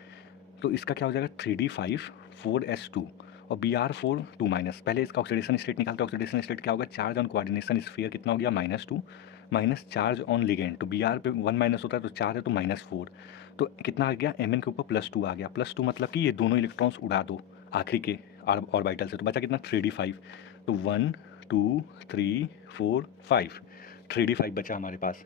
तो इसका क्या हो जाएगा 3d5 4s2, और Br4 2-। पहले इसका ऑक्सीडेशन स्टेट निकालते हैं। ऑक्सीडेशन स्टेट क्या होगा, चार्ज ऑन कोऑर्डिनेशन स्फीयर कितना हो गया -2 माइनस चार्ज ऑन लिगेंड, तो Br पे 1- होता है तो चार्ज है तो -4, तो कितना आ गया Mn के ऊपर +2 आ गया। +2 मतलब कि ये दोनों इलेक्ट्रॉन्स उड़ा दो आखिरी के ऑर्बिटल से, तो बचा कितना 3d5, तो 1 2 3 4 5, 3d5 बचा हमारे पास।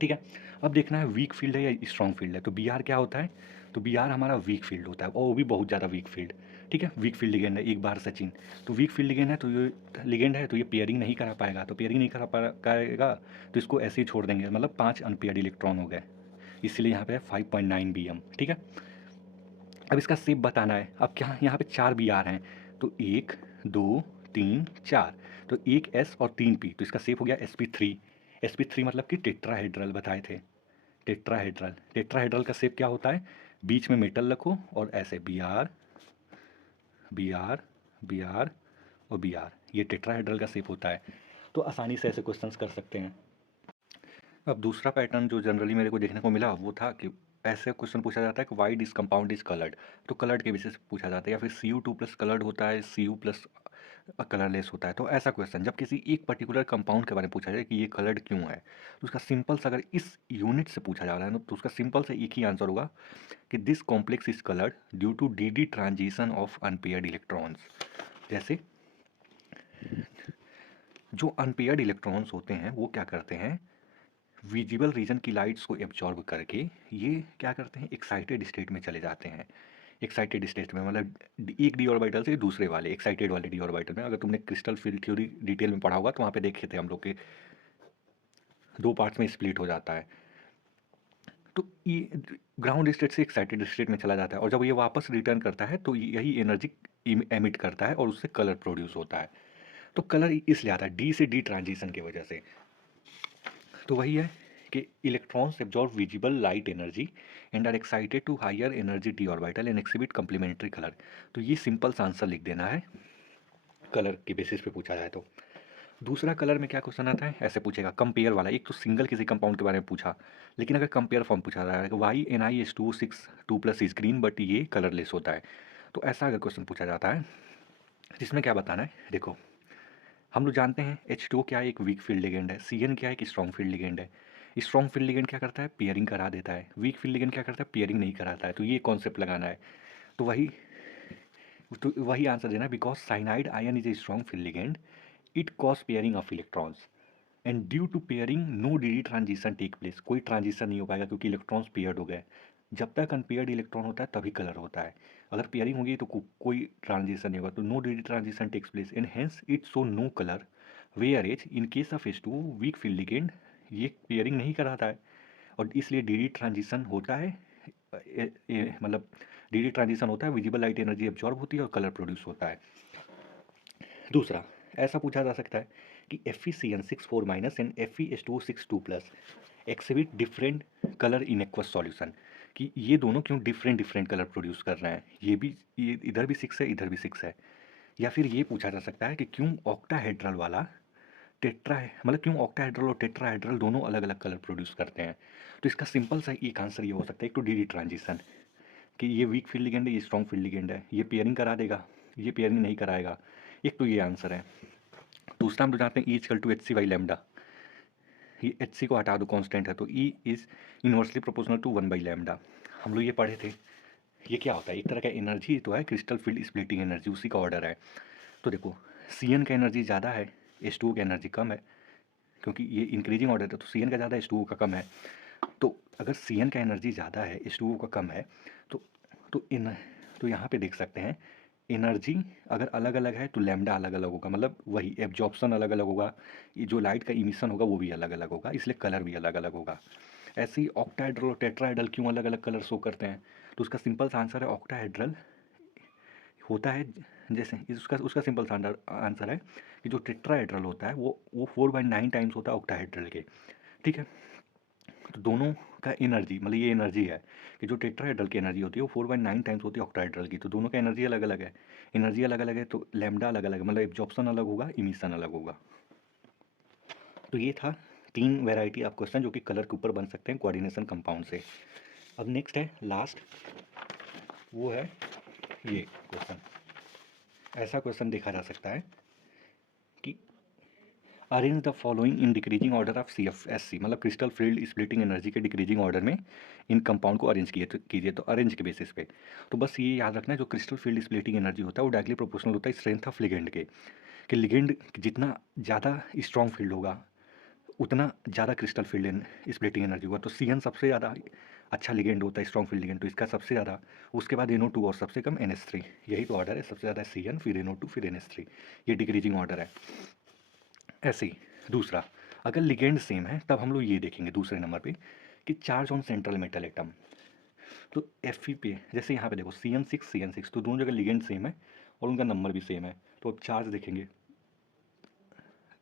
ठीक है, अब देखना है वीक फील्ड है या स्ट्रॉन्ग फील्ड है। तो Br क्या होता है, तो Br हमारा वीक फील्ड होता है, और वो भी बहुत ज़्यादा वीक फील्ड। ठीक है, वीक फील्ड लिगेंड है। एक बार सचिन, तो वीक फील्ड लिगेंड है, तो ये लिगेंड है तो ये पेयरिंग नहीं करा पाएगा, तो पेयरिंग नहीं करा पाएगा तो इसको ऐसे ही छोड़ देंगे, मतलब 5 अनपेयर्ड इलेक्ट्रॉन हो गए, इसलिए यहाँ पे है 5.9 Bm। ठीक है, अब इसका शेप बताना है। अब क्या, यहाँ पे 4 Br हैं, तो 1 2 3 4, तो 1 S और 3 P, तो इसका शेप हो गया sp3। sp3 मतलब कि टेट्राहेड्रल बताए थे, टेट्राहेड्रल। टेट्राहेड्रल का शेप क्या होता है, बीच में मेटल रखो और ऐसे Br Br Br और Br, ये टेट्राहेड्रल का शेप होता है। तो आसानी से ऐसे क्वेश्चंस कर सकते हैं। अब दूसरा पैटर्न जो जनरली मेरे को देखने को मिला वो था कि ऐसे क्वेश्चन पूछा जाता है कि why this compound is coloured, तो कलर्ड के बेसिस पे पूछा जाता है, या फिर Cu2+ कलर्ड होता है, Cu+ कलरलेस होता है। तो ऐसा क्वेश्चन जब किसी एक पर्टिकुलर कंपाउंड के बारे में पूछा जाए कि ये कलर्ड क्यों है, तो उसका सिंपल सा, अगर इस यूनिट से पूछा जा रहा है ना, तो उसका सिंपल से एक ही आंसर होगा कि this complex is coloured due to d transition of unpaired electrons. जैसे जो अनपेयर्ड इलेक्ट्रॉन्स होते हैं वो क्या करते हैं, विजिबल रीजन की लाइट्स को एब्जॉर्ब करके ये क्या करते हैं, एक्साइटेड स्टेट में चले जाते हैं। एक्साइटेड स्टेट में मतलब एक डी ऑर्बिटल से दूसरे वाले एक्साइटेड वाले डी ऑर्बिटल में। अगर तुमने क्रिस्टल फील्ड थ्योरी डिटेल में पढ़ा होगा तो वहाँ पे देखे थे हम लोग के 2 पार्ट्स में स्प्लिट हो जाता है। तो ये ग्राउंड स्टेट से एक्साइटेड स्टेट में चला जाता है, और जब ये वापस रिटर्न करता है तो यही एनर्जी एमिट करता है और उससे कलर प्रोड्यूस होता है। तो कलर इसलिए आता है डी से डी ट्रांजिशन की वजह से। तो वही है कि electrons absorb visible light energy and are excited to higher energy d orbital and exhibit complementary colour. तो ये सिंपल सा आंसर लिख देना है कलर के बेसिस पे पूछा जाए तो। दूसरा कलर में क्या क्वेश्चन आता है, ऐसे पूछेगा कंपेयर वाला। एक तो सिंगल किसी कंपाउंड के बारे में पूछा, लेकिन अगर कंपेयर फॉर्म पूछा जा रहा है कि why NiH2 2+ is green but ये कलरलेस होता है, तो ऐसा अगर क्वेश्चन पूछा जाता है जिसमें क्या बताना है, देखो हम लोग जानते हैं H2 क्या है, एक वीक फील्ड लिगेंड है, Cn क्या है, एक स्ट्रॉन्ग फील्ड लिगेंड है। स्ट्रॉन्ग फील्ड लिगेंड क्या करता है, पेयरिंग करा देता है। वीक फील्ड लिगेंड क्या करता है, पेयरिंग नहीं कराता है। तो ये कॉन्सेप्ट लगाना है। तो वही आंसर देना है, because cyanide ion is a strong field ligand, it cause pairing of electrons and due to pairing no d transition take place. कोई ट्रांजिशन नहीं हो पाएगा क्योंकि इलेक्ट्रॉन्स पेयर्ड हो गए। जब तक अनपेयर्ड इलेक्ट्रॉन होता है तभी कलर होता है, अगर पेयरिंग होगी तो कोई ट्रांजिशन नहीं होगा, तो no d transition takes place and hence it show no colour. Where as in case of H2 weak field ligand ये पेयरिंग नहीं कराता है, और इसलिए डी ट्रांजिशन होता है। मतलब डी ट्रांजिशन होता है, विजिबल लाइट एनर्जी एब्जॉर्ब होती है और कलर प्रोड्यूस होता है। दूसरा ऐसा पूछा जा सकता है कि FeCN6 - and FeH2O6 exhibit different colour in aqueous solution, कि ये दोनों क्यों डिफरेंट डिफरेंट कलर प्रोड्यूस कर रहे हैं, ये इधर भी 6 है इधर भी 6 है। या फिर ये पूछा जा सकता है कि क्यों ऑक्टाहेड्रल वाला टेट्रा है, मतलब क्यों ऑक्टाहेड्रल और टेट्राहेड्रल दोनों अलग अलग कलर प्रोड्यूस करते हैं। तो इसका सिंपल सा एक आंसर ये हो सकता है, एक तो डी ट्रांजिशन, कि ये वीक फील्ड लिगेंड है ये स्ट्रॉन्ग फील्ड लिगेंड है, ये पेयरिंग करा देगा ये पेयरिंग नहीं कराएगा। एक तो ये आंसर है। दूसरा हम तो जानते हैं E=hc/λ, ये hc को हटा दो कांस्टेंट है, तो E is inversely proportional to 1/λ। हम लोग ये पढ़े थे। ये क्या होता है, एक तरह का एनर्जी तो है, क्रिस्टल फील्ड स्प्लिटिंग एनर्जी, उसी का ऑर्डर है। तो देखो Cn का एनर्जी ज़्यादा है, H2O का एनर्जी कम है, क्योंकि ये इंक्रीजिंग ऑर्डर है, तो Cn का ज़्यादा है H2O का कम है। तो अगर Cn का एनर्जी ज़्यादा है H2O का कम है, तो तो इन तो यहाँ पे देख सकते हैं एनर्जी अगर अलग अलग है तो लैम्डा अलग अलग होगा, मतलब वही एब्जॉर्प्शन अलग अलग होगा, ये जो लाइट का इमिशन होगा वो भी अलग अलग होगा, इसलिए कलर भी अलग अलग होगा। ऐसे ही ऑक्टाहेड्रल और टेट्राहेड्रल क्यों अलग अलग कलर शो करते हैं, तो उसका सिंपल सा आंसर है ऑक्टाहेड्रल होता है, जैसे उसका उसका सिंपल सा आंसर है कि जो टेट्राहेड्रल होता है वो 4/9 टाइम्स होता है ऑक्टाहेड्रल के। ठीक है, तो दोनों का एनर्जी, मतलब ये एनर्जी है कि जो टेट्राहेड्रल की एनर्जी होती है वो 4/9 टाइम्स होती है ऑक्टाहेड्रल की, तो दोनों का एनर्जी अलग अलग है। एनर्जी अलग अलग है तो लैम्डा अलग अलग है, मतलब एब्जॉर्प्शन अलग होगा, इमिशन अलग होगा। तो ये था 3 वैरायटी ऑफ क्वेश्चन जो कि कलर के ऊपर बन सकते हैं कोऑर्डिनेशन कंपाउंड से। अब नेक्स्ट है लास्ट, वो है ये क्वेश्चन, ऐसा क्वेश्चन देखा जा सकता है कि arrange the following in decreasing order of CFSC, मतलब क्रिस्टल फील्ड स्प्लिटिंग एनर्जी के डिक्रीजिंग ऑर्डर में इन कंपाउंड को अरेंज कीजिए। तो अरेंज के बेसिस पे तो बस ये याद रखना है, जो क्रिस्टल फील्ड स्प्लिटिंग एनर्जी होता है वो डायरेक्टली प्रोपोर्शनल होता है स्ट्रेंथ ऑफ लिगेंड के, कि लिगेंड जितना ज़्यादा स्ट्रॉन्ग फील्ड होगा उतना ज़्यादा क्रिस्टल फील्ड स्प्लिटिंग एनर्जी होगा। तो CN सबसे ज़्यादा अच्छा लिगेंड होता है, स्ट्रॉन्ग फील्ड लिगेंड, तो इसका सबसे ज़्यादा, उसके बाद NO2 और सबसे कम NH3। यही तो ऑर्डर है, सबसे ज़्यादा CN, फिर NO2, फिर NH3। ये डिक्रीजिंग ऑर्डर है। ऐसे ही दूसरा, अगर लिगेंड सेम है तब हम लोग ये देखेंगे दूसरे नंबर पे कि charge on central metal atom. तो Fe पे जैसे यहाँ पे देखो CN6 तो दोनों जगह लिगेंड सेम है और उनका नंबर भी सेम है। तो अब चार्ज देखेंगे,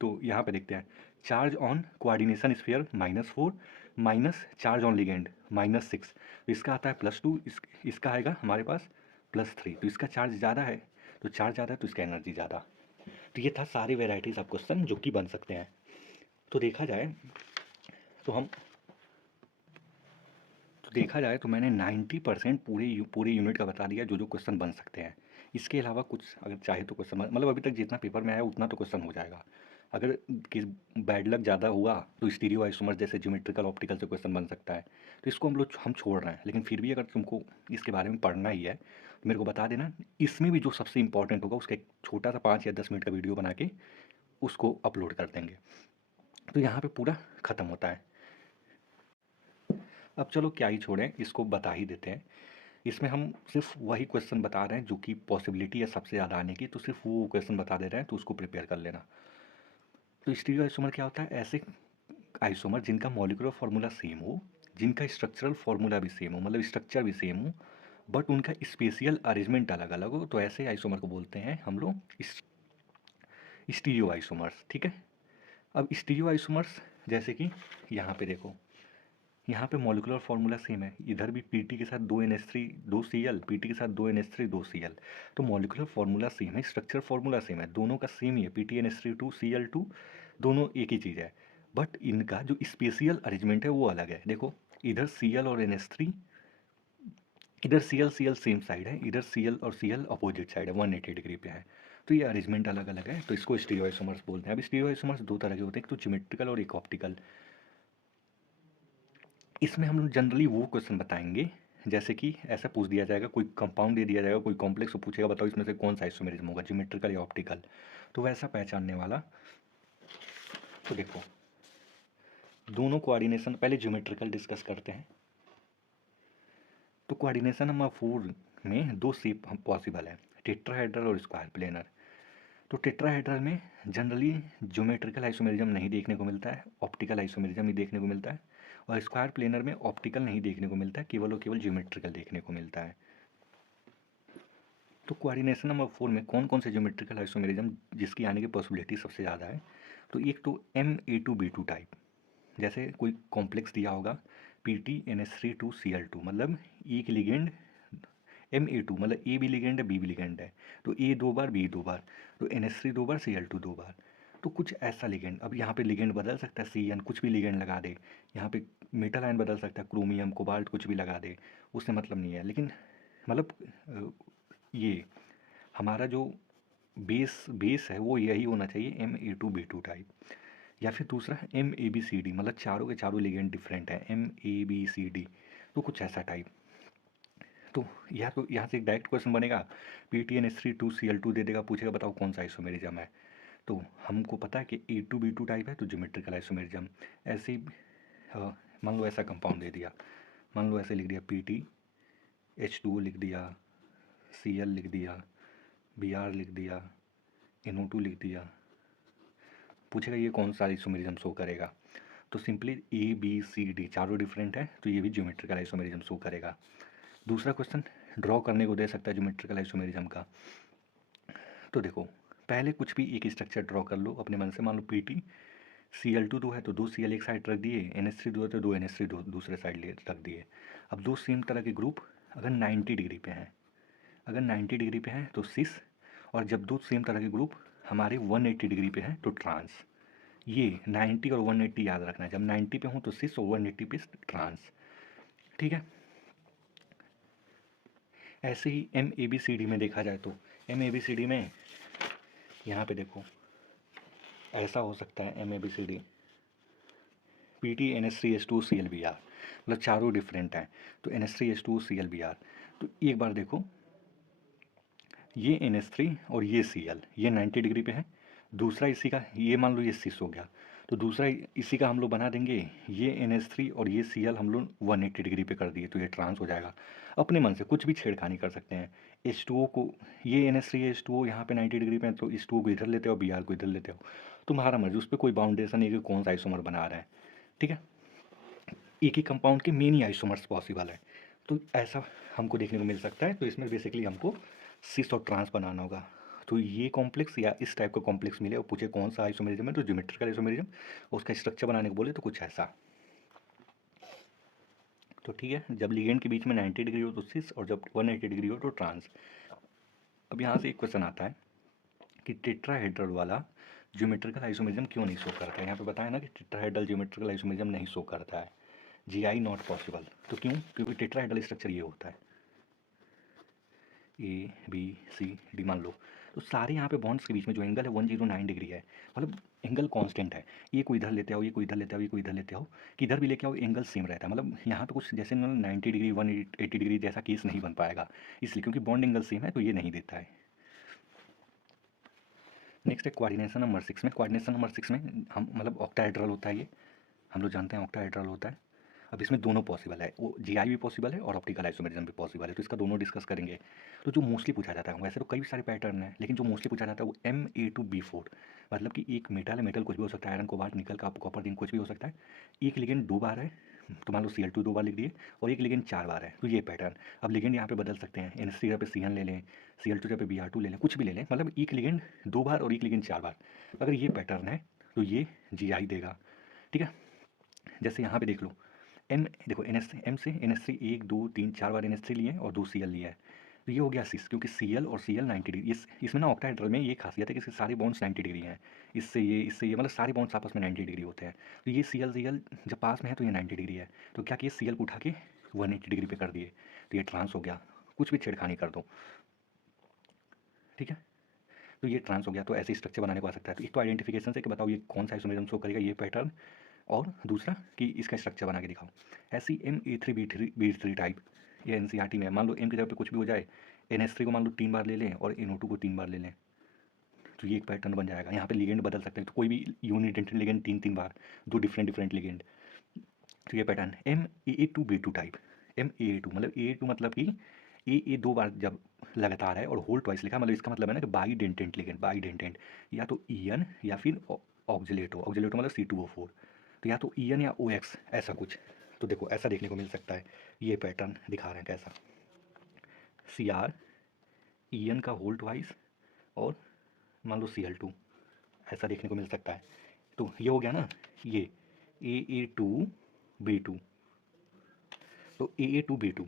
तो यहाँ पे देखते हैं charge on coordination sphere -4 minus charge on ligand -6। तो इसका आता है +2, इसका आएगा हमारे पास +3। तो इसका चार्ज ज़्यादा है, तो चार्ज ज़्यादा है तो इसका एनर्जी ज़्यादा। तो ये था सारे वेराइटीज़ ऑफ क्वेश्चन जो कि बन सकते हैं। तो देखा जाए तो मैंने 90% पूरे यूनिट का बता दिया जो जो क्वेश्चन बन सकते हैं। इसके अलावा कुछ अगर चाहे तो क्वेश्चन, मतलब अभी तक जितना पेपर में आया उतना तो क्वेश्चन हो जाएगा। अगर किस बैड लक ज़्यादा हुआ तो स्टीरियो आइसोमर जैसे ज्योमेट्रिकल ऑप्टिकल से क्वेश्चन बन सकता है। तो इसको हम छोड़ रहे हैं, लेकिन फिर भी अगर तुमको इसके बारे में पढ़ना ही है तो मेरे को बता देना। इसमें भी जो सबसे इंपॉर्टेंट होगा उसका एक छोटा सा 5 या 10 मिनट का वीडियो बना के उसको अपलोड कर देंगे। तो यहाँ पे पूरा ख़त्म होता है। अब चलो क्या ही छोड़ें, इसको बता ही देते हैं। इसमें हम सिर्फ वही क्वेश्चन बता रहे हैं जो कि पॉसिबिलिटी है सबसे ज़्यादा आने की, तो सिर्फ वो क्वेश्चन बता दे रहे हैं, तो उसको प्रिपेयर कर लेना। तो स्टीरियो आइसोमर क्या होता है? ऐसे आइसोमर जिनका मॉलिक्यूलर फार्मूला सेम हो, जिनका स्ट्रक्चरल फार्मूला भी सेम हो, मतलब स्ट्रक्चर भी सेम हो, बट उनका स्पेशियल अरेंजमेंट अलग अलग हो, तो ऐसे आइसोमर को बोलते हैं हम लोग स्टीरियो आइसोमर्स। ठीक है। अब स्टीरियो आइसोमर्स जैसे कि यहाँ पे देखो, यहाँ पे मॉलिक्यूलर फार्मूला सेम है, इधर भी Pt के साथ 2NH3 2Cl, Pt के साथ 2NH3 2Cl। तो मॉलिक्यूलर फार्मूला सेम है, स्ट्रक्चर फार्मूला सेम है, दोनों का सेम ही है, PtNH3 2Cl2, दोनों एक ही चीज़ है। बट इनका जो स्पेशियल अरेंजमेंट है वो अलग है। देखो इधर Cl और NH3, इधर Cl सेम साइड है, इधर Cl और Cl अपोजिट साइड है, 180 डिग्री पे है। तो ये अरेंजमेंट अलग अलग है, तो इसको स्टीरियोआइसोमर्स बोलते हैं। अब स्टीरियोआइसोमर्स दो तरह के होते हैं, एक तो ज्योमेट्रिकल और एक ऑप्टिकल। इसमें हम लोग जनरली वो क्वेश्चन बताएंगे जैसे कि ऐसा पूछ दिया जाएगा, कोई कंपाउंड दे दिया जाएगा, कोई कॉम्प्लेक्स को पूछेगा बताओ इसमें से कौन सा आइसोमेरिज्म होगा, ज्योमेट्रिकल या ऑप्टिकल, तो वैसा पहचानने वाला। तो देखो दोनों कोऑर्डिनेशन, पहले ज्योमेट्रिकल डिस्कस करते हैं। तो कोऑर्डिनेशन नंबर 4 में दो शेप हम पॉसिबल है, टेट्राहेड्रल और स्क्वायर प्लेनर। तो टेट्राहेड्रल में जनरली ज्योमेट्रिकल आइसोमेरिज्म नहीं देखने को मिलता है, ऑप्टिकल आइसोमेरिज्म ही देखने को मिलता है। और स्क्वायर प्लेनर में ऑप्टिकल नहीं देखने को मिलता है, केवल और केवल ज्योमेट्रिकल देखने को मिलता है। तो कोऑर्डिनेशन नंबर 4 में कौन कौन से ज्योमेट्रिकल आइसोमेरिज्म जिसकी आने की पॉसिबिलिटी सबसे ज़्यादा है? तो एक तो Ma2B2 टाइप, जैसे कोई कॉम्प्लेक्स दिया होगा PtNH3 2Cl2, मतलब एक लिगेंड Ma2, मतलब ए भी लिगेंड है बी भी लिगेंड है, तो ए 2 बार बी 2 बार, तो NH3 2 बार Cl2 2 बार। तो कुछ ऐसा लिगेंड, अब यहाँ पे लिगेंड बदल सकता है, CN कुछ भी लिगेंड लगा दे, यहाँ पे मेटल आयन बदल सकता है, क्रोमियम कोबाल्ट कुछ भी लगा दे, उससे मतलब नहीं है। लेकिन मतलब ये हमारा जो बेस है वो यही होना चाहिए, Ma2B2 टाइप। या फिर दूसरा है MABCD, मतलब चारों के चारों लिगेंड डिफरेंट है, MABCD, तो कुछ ऐसा टाइप। तो या तो यहाँ से एक डायरेक्ट क्वेश्चन बनेगा, PtNH3 2Cl2 दे देगा, पूछेगा बताओ कौन सा आइसोमेरिज्म है। तो हमको पता है कि A2B2 टाइप है तो ज्योमेट्रिकल आइसोमेरिज्म। ऐसे ही मान लो ऐसा कंपाउंड दे दिया, मान लो ऐसे लिख दिया PtH2O लिख दिया, Cl लिख दिया, Br लिख दिया, NO2 लिख दिया, पूछेगा ये कौन सा आइसोमेरिज्म शो करेगा। तो सिंपली ABCD चारों डिफरेंट है तो ये भी ज्योमेट्रिकल आइसोमेरिज्म शो करेगा। दूसरा क्वेश्चन ड्रॉ करने को दे सकता है ज्योमेट्रिकल आइसोमेरिज्म का। तो देखो पहले कुछ भी एक स्ट्रक्चर ड्रॉ कर लो अपने मन से, मान लो PtCl2 दो है तो 2Cl एक साइड रख दिए, NH3 दो है तो 2NH3 दूसरे साइड रख दिए। अब दो सेम तरह के ग्रुप अगर 90 डिग्री पे हैं, अगर 90 डिग्री पे हैं तो सिस, और जब दो सेम तरह के ग्रुप हमारे 180 डिग्री पे हैं तो ट्रांस। ये 90 और 180 याद रखना है, जब 90 पे हूँ तो सिस और 180 पे ट्रांस। ठीक है। ऐसे ही MABCD में देखा जाए तो MABCD में यहाँ पे देखो ऐसा हो सकता है MABCD PT NH3H2ClBr, मतलब चारों डिफरेंट हैं। तो NH3H2ClBr, तो एक बार देखो ये NH3 और ये Cl, ये 90 डिग्री पे है। दूसरा इसी का, ये मान लो ये 6 हो गया, तो दूसरा इसी का हम लोग बना देंगे, ये NH3 और ये Cl हम लोग 180 डिग्री पे कर दिए, तो ये ट्रांस हो जाएगा। अपने मन से कुछ भी छेड़खानी कर सकते हैं। H2O को, ये NH3 H2O यहाँ पे 90 डिग्री पे है, तो H2O को इधर लेते हो, Br को इधर लेते हो, तुम्हारा मर्जी, उस पर कोई बाउंडेशन नहीं कि कौन सा आइसोमर बना रहा है। ठीक है, एक ही कंपाउंड के मेनी आइसोमर्स पॉसिबल है, तो ऐसा हमको देखने को मिल सकता है। तो इसमें बेसिकली हमको सिस और ट्रांस बनाना होगा। तो ये कॉम्प्लेक्स या इस टाइप का कॉम्प्लेक्स मिले और पूछे कौन सा आइसोमेरिज्म है, तो ज्योमेट्रिकल आइसोमेरिज्म, उसका स्ट्रक्चर बनाने को बोले तो कुछ ऐसा। तो ठीक है, जब लिगेंड के बीच में 90 डिग्री हो तो सिस, और जब 180 डिग्री हो तो ट्रांस। अब यहाँ से एक क्वेश्चन आता है कि टेट्राहेड्रल वाला ज्योमेट्रिकल आइसोमेरिज्म क्यों नहीं शो करता है। यहाँ पे बताया ना कि टेट्राहेड्रल ज्योमेट्रिकल आइसोमेरिज्म नहीं शो करता है, GI नॉट पॉसिबल। तो क्यों? क्योंकि टेट्राहेड्रल स्ट्रक्चर ये होता है, ABCD मान लो, तो सारे यहाँ पे बॉन्ड्स के बीच में जो एंगल है 109 डिग्री है, मतलब एंगल कांस्टेंट है। ये कोई इधर लेते आओ, ये कोई इधर लेते आओ, ये कोई इधर लेते आओ, कि इधर भी लेके आओ, एंगल सेम रहता है। मतलब यहाँ पे कुछ जैसे 90 डिग्री 180 डिग्री जैसा केस नहीं बन पाएगा, इसलिए क्योंकि बॉन्ड एंगल सेम है, तो ये नहीं देता है। नेक्स्ट है कोऑर्डिनेशन नंबर 6 में। कोऑर्डिनेशन नंबर 6 में हम मतलब ऑक्टाहेड्रल होता है ये, हम लोग जानते हैं ऑक्टाहेड्रल होता है। अब इसमें दोनों पॉसिबल है, वो GI भी पॉसिबल है और ऑप्टिकल आइसोमेरिज्म भी पॉसिबल है, तो इसका दोनों डिस्कस करेंगे। तो जो मोस्टली पूछा जाता है, वैसे तो कई सारे पैटर्न हैं, लेकिन जो मोस्टली पूछा जाता है वो Ma2B4, मतलब कि एक मेटल है, मेटल कुछ भी हो सकता है, आयरन कोबाल्ट निकल का कॉपर जिंक कुछ भी हो सकता है। एक लिगेंड 2 बार है, तो मान लो Cl2 2 बार लिख दिए, और एक लिगेंड 4 बार है, तो ये पैटर्न। अब लिगेंड यहाँ पे बदल सकते हैं, NH3 जगह पे CN ले लें, Cl2 जगह पे Br2 ले लें, कुछ भी ले लें, मतलब एक लिगेंड 2 बार और एक लिगेंड 4 बार। अगर ये पैटर्न है तो ये GI देगा। ठीक है, जैसे यहाँ पे देख लो, एम देखो एम से NH3 1 2 3 4 बार NH3 लिए और 2 Cl लिया है, तो ये हो गया सिस, क्योंकि Cl और Cl 90 डिग्री। इसमें ना ऑक्टाहेड्रल में ये खासियत है कि इसके सारे बॉन्ड्स 90 डिग्री हैं, इससे ये मतलब सारे बॉन्ड्स आपस में 90 डिग्री होते हैं। तो ये Cl जब पास में है तो ये 90 डिग्री है, तो क्या किए, Cl को उठा के 180 डिग्री पे कर दिए, तो ये ट्रांस हो गया। कुछ भी छेड़खानी कर दो, ठीक है, तो ये ट्रांस हो गया। तो ऐसे स्ट्रक्चर बनाने को आ सकता है। तो एक तो आइडेंटिफिकेशन से कि बताओ ये कौन सा आइसोमेरिज्म शो करेगा, ये पैटर्न, और दूसरा कि इसका स्ट्रक्चर बना के दिखाओ। ऐसी Ma3B3 टाइप, ये NCERT में है। मान लो M की जगह पे कुछ भी हो जाए, NH3 को मान लो 3 बार ले लें और NO2 को 3 बार ले लें, तो ये एक पैटर्न बन जाएगा। यहाँ पे लिगेंड बदल सकते हैं, तो कोई भी यूनिडेंटेड लिगेंड 3 बार, दो डिफरेंट लिगेंड, तो ये पैटर्न। MAA2B2 टाइप, MAA2 मतलब A2 मतलब कि ए 2 बार जब लगातार है और होल ट्वाइस लिखा, मतलब इसका मतलब है ना कि बाईडेंटेंट लिगेंड, बाईडेंटेंट, या तो EN या फिर ऑक्जिलेटो मतलब C2O4, तो या तो EN या OX ऐसा कुछ। तो देखो ऐसा देखने को मिल सकता है, ये पैटर्न दिखा रहे हैं कैसा, CR EN का होल ट्वाइस और मान लो Cl2, ऐसा देखने को मिल सकता है। तो ये हो गया ना, ये AA2B2, तो AA2B2,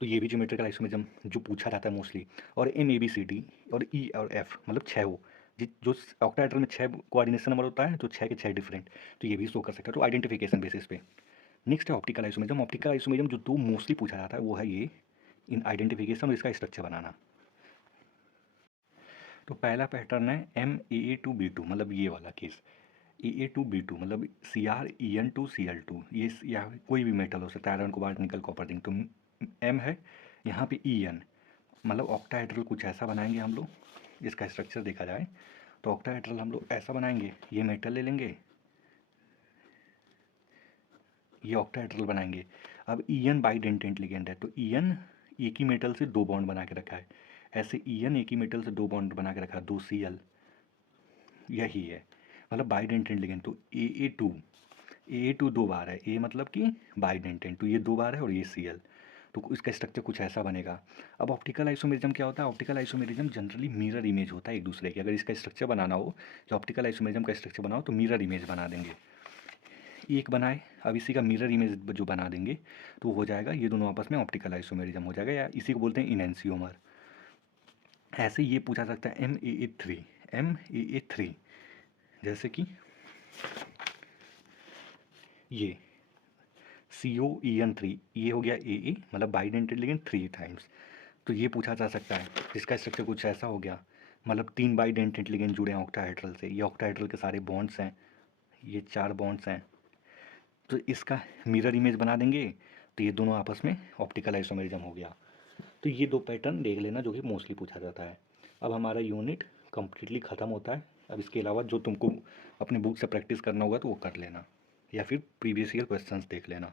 तो ये भी ज्योमेट्रिकल आइसोमेरिज्म जो पूछा जाता है मोस्टली। और MABCD और E और F मतलब 6 हो, जो ऑक्टाहेड्रल में 6 कोऑर्डिनेशन नंबर होता है, तो 6 के 6 डिफरेंट, तो ये भी शो कर सकता है, तो आइडेंटिफिकेशन बेसिस पे। नेक्स्ट है ऑप्टिकल आइसोमेरिज्म। ऑप्टिकल आइसोमेरिज्म जो दो मोस्टली पूछा जाता है वो है ये, इन आइडेंटिफिकेशन और इसका स्ट्रक्चर बनाना। तो पहला पैटर्न है MAA2B2, मतलब ये वाला केस, AA2B2 मतलब CrEn2Cl2, ये या कोई भी मेटल हो सकता है, iron cobalt nickel copper zinc, तो M है, यहाँ पे EN, मतलब ऑक्टाहेड्रल कुछ ऐसा बनाएंगे हम लोग। इसका स्ट्रक्चर देखा जाए तो ऑक्टाहेड्रल हम लोग ऐसा बनाएंगे, ये मेटल ले लेंगे, ये ऑक्टाहेड्रल बनाएंगे। अब EN बाईडेंटेंट लिगेंड है, तो EN एक ही मेटल से 2 बॉन्ड बना के रखा है, ऐसे EN एक ही मेटल से 2 बॉन्ड बना के रखा है, 2 Cl, यही है मतलब बाईडेंटेंट लिगेंड। तो AA2 2 बार है, A मतलब कि बाईडेंटेंट, तो ये 2 बार है और ये Cl, तो इसका स्ट्रक्चर कुछ ऐसा बनेगा। अब ऑप्टिकल आइसोमेरिज्म क्या होता है, optical isomerism generally mirror image होता है एक दूसरे की। अगर इसका स्ट्रक्चर बनाना हो, जो ऑप्टिकल आइसोमेरिज्म का स्ट्रक्चर बनाओ, तो मिरर इमेज बना देंगे, एक बनाए, अब इसी का मिरर इमेज जो बना देंगे तो हो जाएगा, ये दोनों आपस में ऑप्टिकल आइसोमेरिज्म हो जाएगा, या इसी को बोलते हैं इनएंसियोमर। ऐसे ये पूछा सकता है MAA3 जैसे कि ये COEN3, ये हो गया AA मतलब बाईडेंटेड लिगेंड 3 टाइम्स, तो ये पूछा जा सकता है, इसका स्ट्रक्चर कुछ ऐसा हो गया। मतलब 3 बाइडेंटेट लिगेंड जुड़े हैं ऑक्टाहेड्रल से, ये ऑक्टाहेड्रल के सारे बॉन्ड्स हैं, ये 4 बॉन्ड्स हैं। तो इसका मिरर इमेज बना देंगे तो ये दोनों आपस में ऑप्टिकल आइसोमेरिज्म हो गया। तो ये 2 पैटर्न देख लेना जो कि मोस्टली पूछा जाता है। अब हमारा यूनिट कंप्लीटली ख़त्म होता है। अब इसके अलावा जो तुमको अपने बुक से प्रैक्टिस करना होगा तो वो कर लेना, या फिर प्रीवियस ईयर क्वेश्चंस देख लेना।